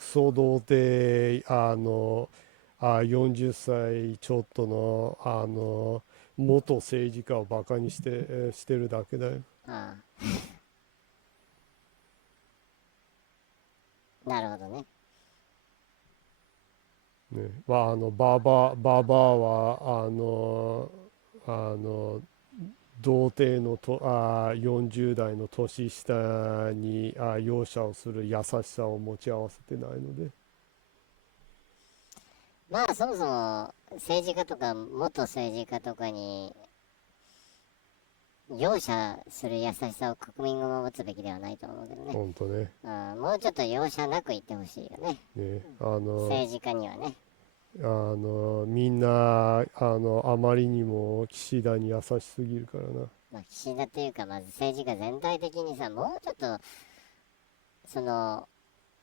ソ童貞40歳ちょっとの元政治家をバカにしてるだけだよ。ああなるほどね。ね、まあババアは童貞の40代の年下に容赦をする優しさを持ち合わせてないので。まあそもそも政治家とか元政治家とかに容赦する優しさを国民が持つべきではないと思うけどね。本当ね。もうちょっと容赦なく言ってほしいよね。政治家にはね。みんなあまりにも岸田に優しすぎるからな。まあ岸田っていうかまず政治家全体的にさ、もうちょっとその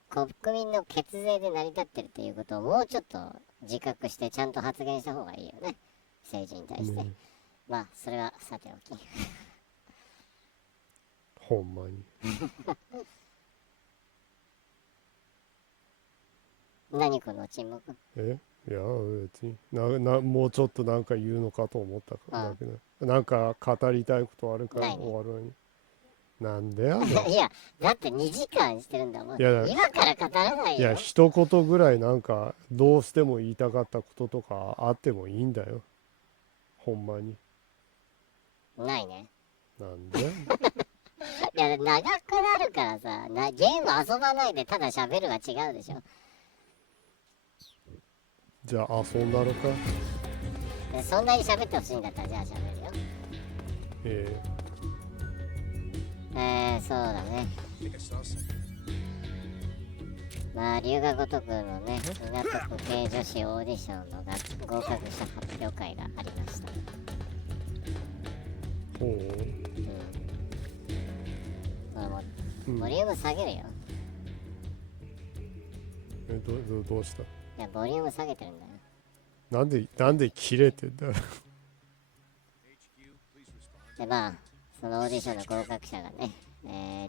国民の血税で成り立ってるっていうことをもうちょっと自覚してちゃんと発言した方がいいよね、政治に対して。まあそれはさておきほんまに何この沈黙。いや別にもうちょっとなんか言うのかと思ったからだけど、なんか語りたいことあるから終わるのに。なんでやねんいやだって2時間してるんだもん。いや今から語らないよ。いや一言ぐらいなんかどうしても言いたかったこととかあってもいいんだよ、ほんまに。ないね。なんでいや長くなるからさ、ゲーム遊ばないでただ喋るは違うでしょ。じゃあ遊んだろか。そんなに喋ってほしいんだったらじゃあ喋るよ。そうだね。まあ龍が如くのね、港区系女子オーディションの合格者発表会がありました。ボリューム下げるよ。どうした？いやボリューム下げてるんだよ。なんで切れてんだよでまあそのオーディションの合格者がね、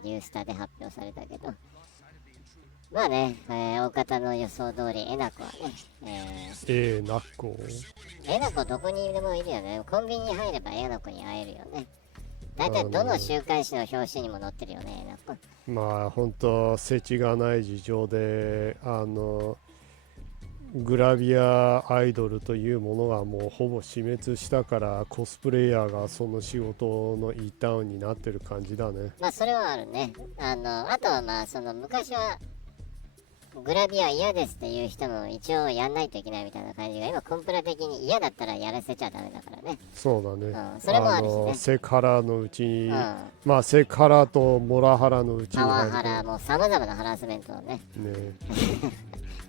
リュースターで発表されたけど、まあね、大方の予想通りえなこはね、えなこどこにでもいるよね。コンビニに入ればえなこに会えるよね。だいたいどの週刊誌の表紙にも載ってるよね、えなこ。まあ本当世知がない事情でグラビアアイドルというものがもうほぼ死滅したから、コスプレイヤーがその仕事の一端になってる感じだね。まあそれはあるね。あとはまあその昔はグラビア嫌ですっていう人も一応やんないといけないみたいな感じが、今コンプラ的に嫌だったらやらせちゃダメだからね。そうだね、それもあるしね。セカラのうちに、まあセカラとモラハラのうちにパワハラもさまざまなハラスメントをね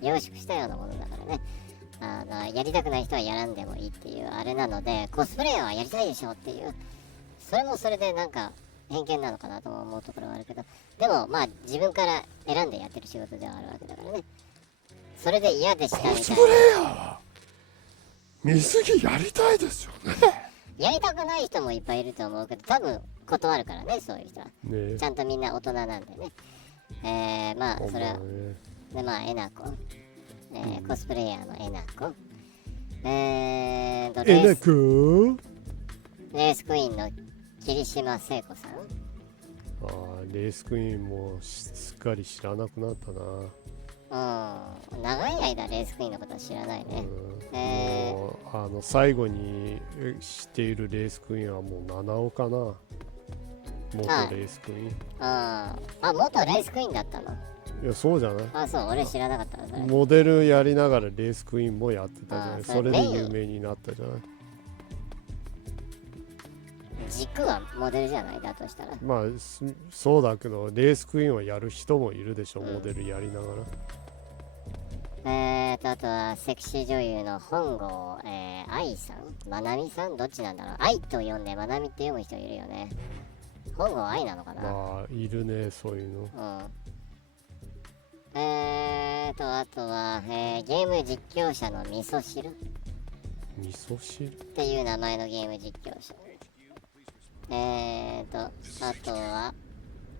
凝縮したようなものだからね。やりたくない人はやらんでもいいっていうあれなので、コスプレイヤーはやりたいでしょっていう、それもそれでなんか偏見なのかなとも思うところはあるけど、でもまあ自分から選んでやってる仕事ではあるわけだからね。それで嫌でしたみたいな。コスプレイヤーは水着やりたいですよね。やりたくない人もいっぱいいると思うけど、多分断るからね、そういう人は、ね、ちゃんとみんな大人なんでね。まあそれはでまあえなこ、コスプレイヤーのえなこ、レースクイーンの霧島聖子さん。レースクイーンもすっかり知らなくなったな。長い間レースクイーンのことは知らないね。もう最後に知っているレースクイーンはもう七尾かな。元レースクイーン。元レースクイーンだったの。いやそうじゃない。あ、そう、俺知らなかったわそれ。モデルやりながらレースクイーンもやってたじゃない。あそれで有名になったじゃない。軸はモデルじゃないだとしたら。まあそうだけどレースクイーンをやる人もいるでしょ、モデルやりながら。あとはセクシー女優の本郷愛さん、まなみさん、どっちなんだろう。愛と読んでまなみって読む人いるよね。本郷愛なのかな。まあいるね、そういうの。うん。あとは、ゲーム実況者の味噌汁っ味噌汁ていう名前のゲーム実況者。あとは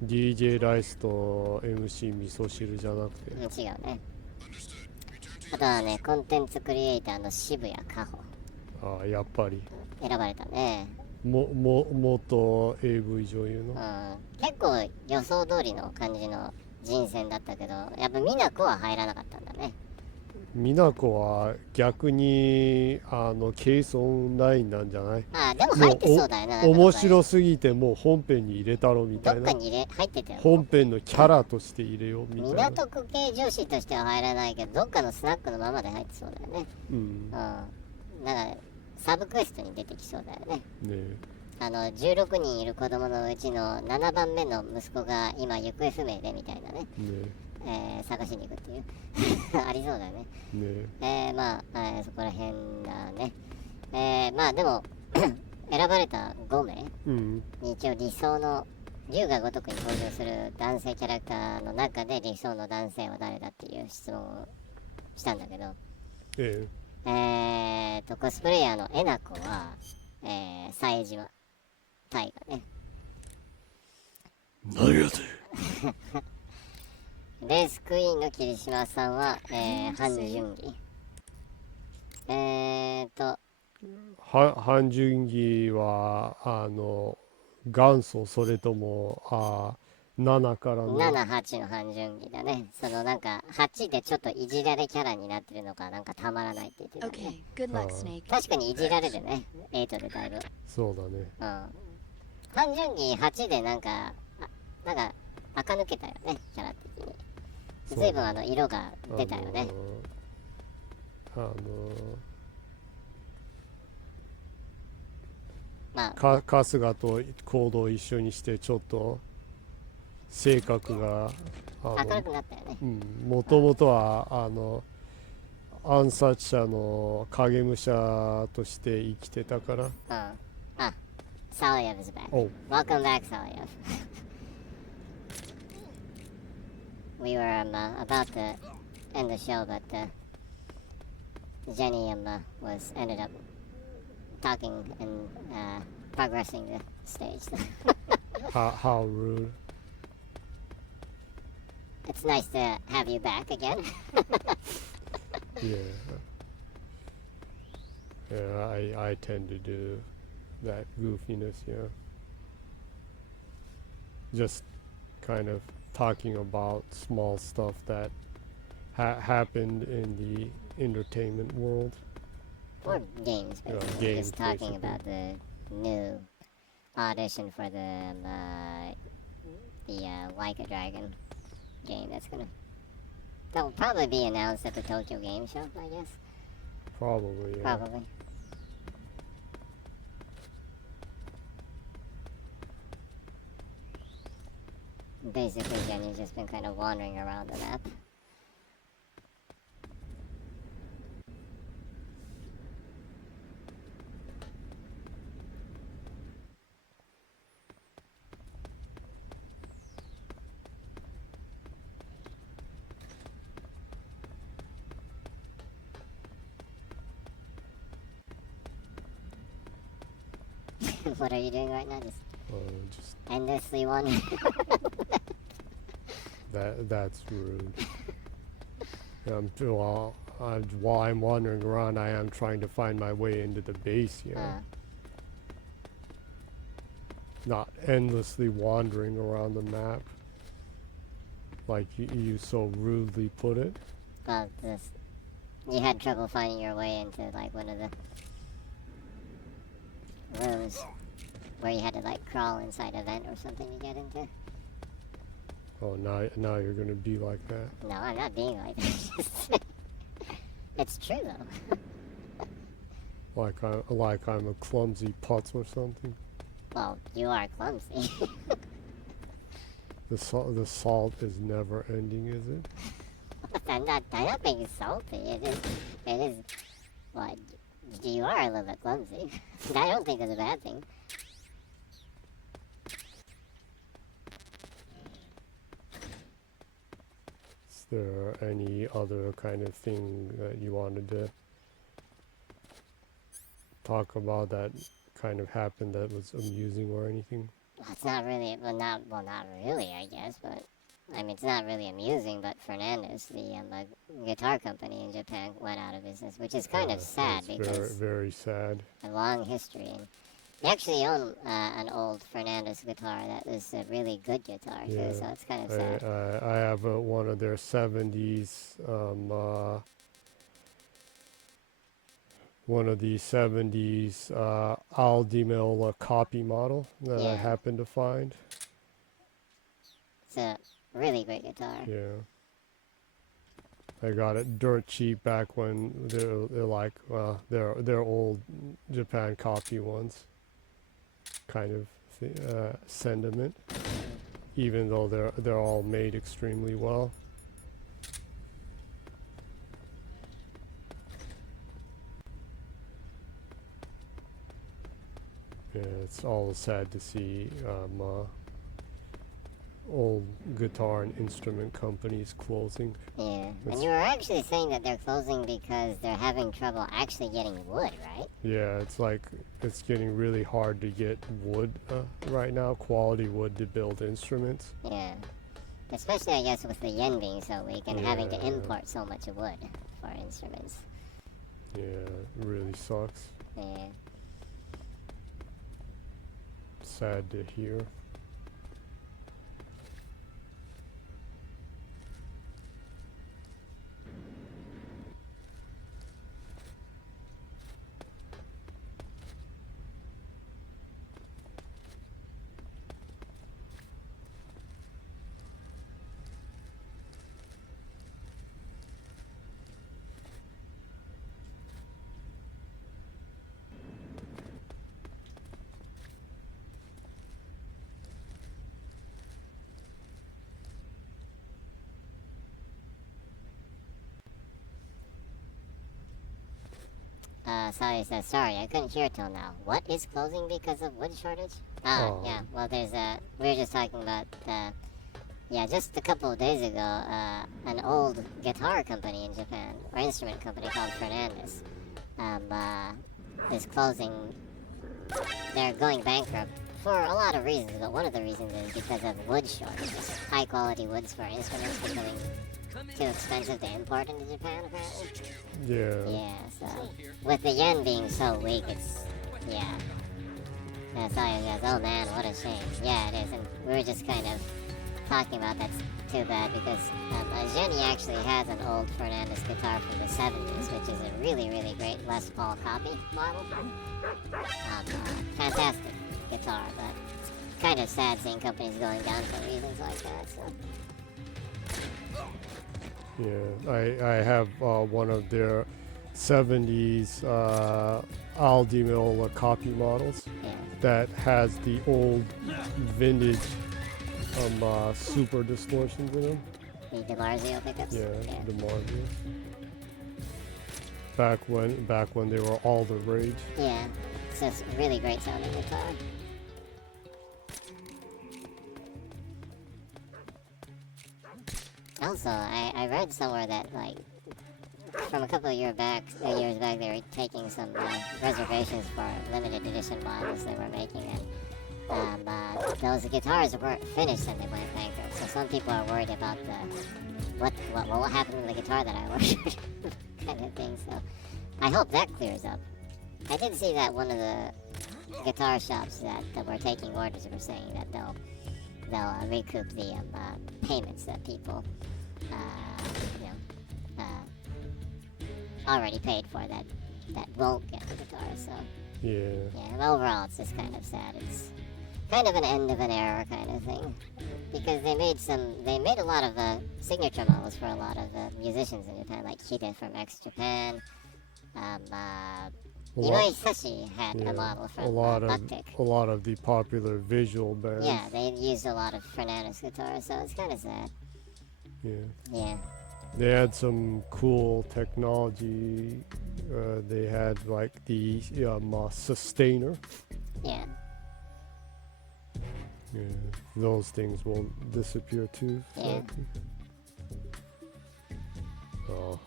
DJ ライスと MC 味噌汁じゃなくて、違うね。あとはね、コンテンツクリエイターの渋谷果歩。ああやっぱり選ばれたね。元 AV 女優の。結構予想通りの感じの人選だったけど、やっぱ美奈子は入らなかったんだね。美奈子は逆にケイソンラインなんじゃない。でも入ってそうだよな。面白すぎてもう本編に入れたろみたいな。どっかに入ってたよ。本編のキャラとして入れようみたいな。港区系女子としては入らないけど、どっかのスナックのままで入ってそうだよね。なんかサブクエストに出てきそうだよね。ね16人いる子供のうちの7番目の息子が今行方不明でみたいなね。探しに行くっていうありそうだね。そこら辺だね。まあでも選ばれた5名に一応理想の龍が如くに登場する男性キャラクターの中で理想の男性は誰だっていう質問をしたんだけど、コスプレイヤーのえなこは、冴島大河ね。何やてレースクイーンの霧島さんは、ハン・ジュンギ。ハン・ジュンギは元祖、それとも7からの7、8のハン・ジュンギだね。そのなんか8でちょっといじられキャラになってるのかなんかたまらないって言ってたね。Good luck, Snake. 確かにいじられるね、8でだいぶ。そうだね。ハン・ジュンギ8でなんか垢抜けたよね、キャラ的に。随分色が出たよね。春日と行動を一緒にしてちょっと性格が明るくなったよね。もともとは暗殺者の影武者として生きてたから。Salyev is back. Welcome back, Salyev. We were about to end the show, but Jenny ended up talking and progressing the stage. How rude. It's nice to have you back again. Yeah, I tend to do that goofiness, just kind of talking about small stuff that happened in the entertainment world. Or games, basically. Just talking about the new audition for the Like a Dragon game that will probably be announced at the Tokyo Game Show, I guess. Probably. Basically, Jenny's just been kind of wandering around the map. What are you doing right now? Just endlessly wandering. That's rude. While I'm wandering around, I am trying to find my way into the base, not endlessly wandering around the map, like you so rudely put it. Well, you had trouble finding your way into like one of the rooms where you had to like crawl inside a vent or something to get into. Oh, now you're gonna be like that. No, I'm not being like that. It's true though. Like I'm a clumsy putz or something. Well, you are clumsy. The salt is never ending, is it? I'm not being salty. It is. What? You are a little bit clumsy. I don't think it's a bad thing. Is there any other kind of thing that you wanted to talk about that kind of happened that was amusing or anything? It's not really, not really, I guess, but I mean, it's not really amusing, but Fernandez, the guitar company in Japan, went out of business, which is kind of sad because very, very sad. A long history. And they actually own an old Fernandez guitar that was a really good guitar, too, so it's kind of sad. I have one of their 70s, one of the 70s Al Di Meola copy model that I happened to find. It's a really great guitar. Yeah. I got it dirt cheap back when they're like they're old Japan copy ones. Kind of sentiment, even though they're all made extremely well. Yeah, it's all sad to see old guitar and instrument companies closing. Yeah, and you were actually saying that they're closing because they're having trouble actually getting wood, right? Yeah, it's like it's getting really hard to get wood right now, quality wood to build instruments. Yeah, especially I guess with the yen being so weak and having to import so much wood for instruments. Yeah, it really sucks. Yeah. Sad to hear. Sally says, sorry, I couldn't hear till now. What is closing because of wood shortage? Yeah, well, we were just talking about, just a couple of days ago, an old guitar company in Japan, or instrument company called Fernandez, is closing. They're going bankrupt for a lot of reasons, but one of the reasons is because of wood shortages. High quality woods for instruments becoming too expensive to import into Japan, apparently. Yeah, so with the yen being so weak, it's that's all you guys. Oh man, what a shame. Yeah, it is, and we were just kind of talking about that's too bad because Jenny actually has an old Fernandez guitar from the 70s, which is a really, really great Les Paul copy model. Fantastic guitar, but kind of sad seeing companies going down for reasons like that. So. Yeah, I have one of their 70s Al Di Meola copy models that has the old vintage super distortions in them. The DiMarzio pickups? Yeah, DiMarzio. Back when they were all the rage. Yeah, it's just a really great sounding guitar. Also, I read somewhere that, like, from a couple of years back, they were taking some reservations for limited edition models they were making, and those guitars weren't finished and they went bankrupt. So some people are worried about what happened to the guitar that I ordered, kind of thing. So I hope that clears up. I did see that one of the guitar shops that were taking orders were saying that they'll recoup the payments that people already paid for that won't get the guitar. So yeah, overall it's just kind of sad. It's kind of an end of an era kind of thing. because they made a lot of signature models for a lot of musicians in Japan, like Hide from X Japan. Imai Sashi had a model from Bucktick. A lot of the popular visual bands. Yeah, they used a lot of Fernandez guitars, so it's kind of sad. Yeah. They had some cool technology. They had like the sustainer. Yeah. Those things will disappear too. Yeah. Oh,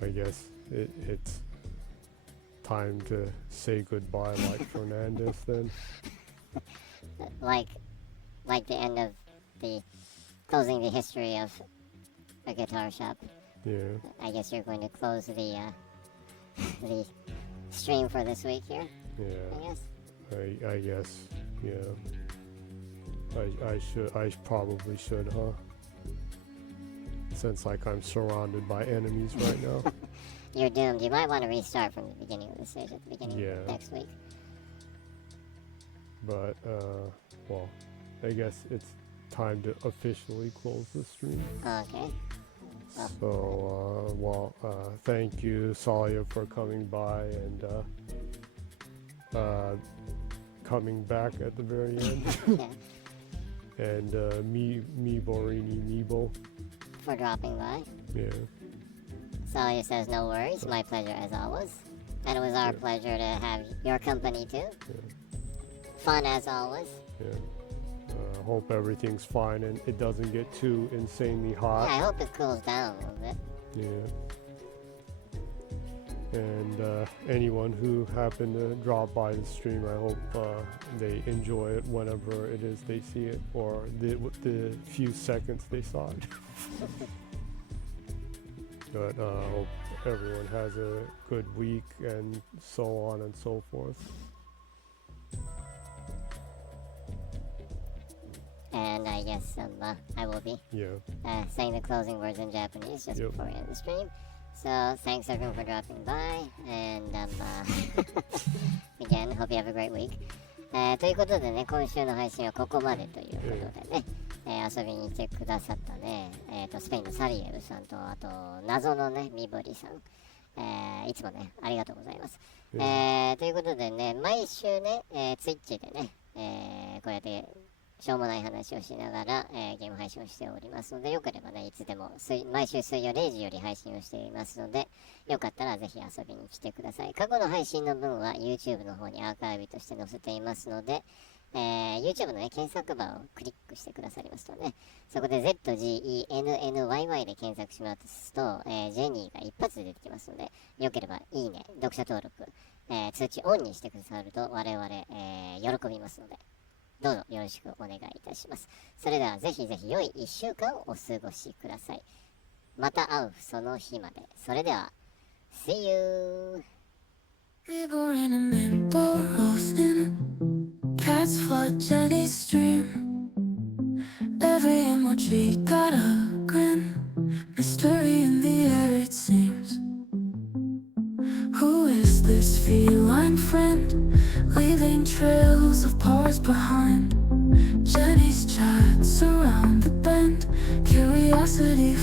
I guess it's time to say goodbye, like Fernandez. Then, like the end of the closing the history of a guitar shop. Yeah. I guess you're going to close the stream for this week here. Yeah. I guess. Yeah. I probably should, huh? Since like I'm surrounded by enemies right now. You're doomed. You might want to restart from the beginning of the stage at the beginning of next week. But well, I guess it's time to officially close the stream. Okay. So thank you, Salia, for coming by and coming back at the very end. Yeah. And Borini Meebo for dropping by. Yeah. Salia says no worries, my pleasure as always. And it was our pleasure to have your company too. Fun as always. Yeah. Hope everything's fine and it doesn't get too insanely hot. Yeah, I hope it cools down a little bit. Yeah. And anyone who happened to drop by the stream, I hope they enjoy it whenever it is they see it, or the few seconds they saw it. But I hope everyone has a good week and so on and so forth. And I guess I will be saying the closing words in Japanese just before we end the stream. So thanks everyone for dropping by, and again, hope you have a great week. ということでね、今週の配信はここまでということでね、遊びに来てくださったね、スペインのサリエルさんと、あと謎のね、ミボリさん、いつもね、ありがとうございます。ということでね、毎週ね、ツイッチでね、こうやってしょうもない話をしながら、ゲーム配信をしておりますので、よければね、いつでも毎週水曜0時より配信をしていますので、よかったらぜひ遊びに来てください。過去の配信の分は YouTube の方にアーカイブとして載せていますので、YouTube のね、検索バーをクリックしてくださりますとね、そこで zGennyy で検索しますと、ジェニーが一発で出てきますので、よければいいね、読者登録、通知オンにしてくださると我々、喜びますので、どうぞよろしくお願いいたします。それではぜひぜひ良い1週間をお過ごしください。また会うその日まで。それでは、See you! Cats flood Jenny's stream. Every emoji got a grin. Mystery in the air it seems. Who is this feline friend? Leaving trails of paws behind. Jenny's chats around the bend. Curiosity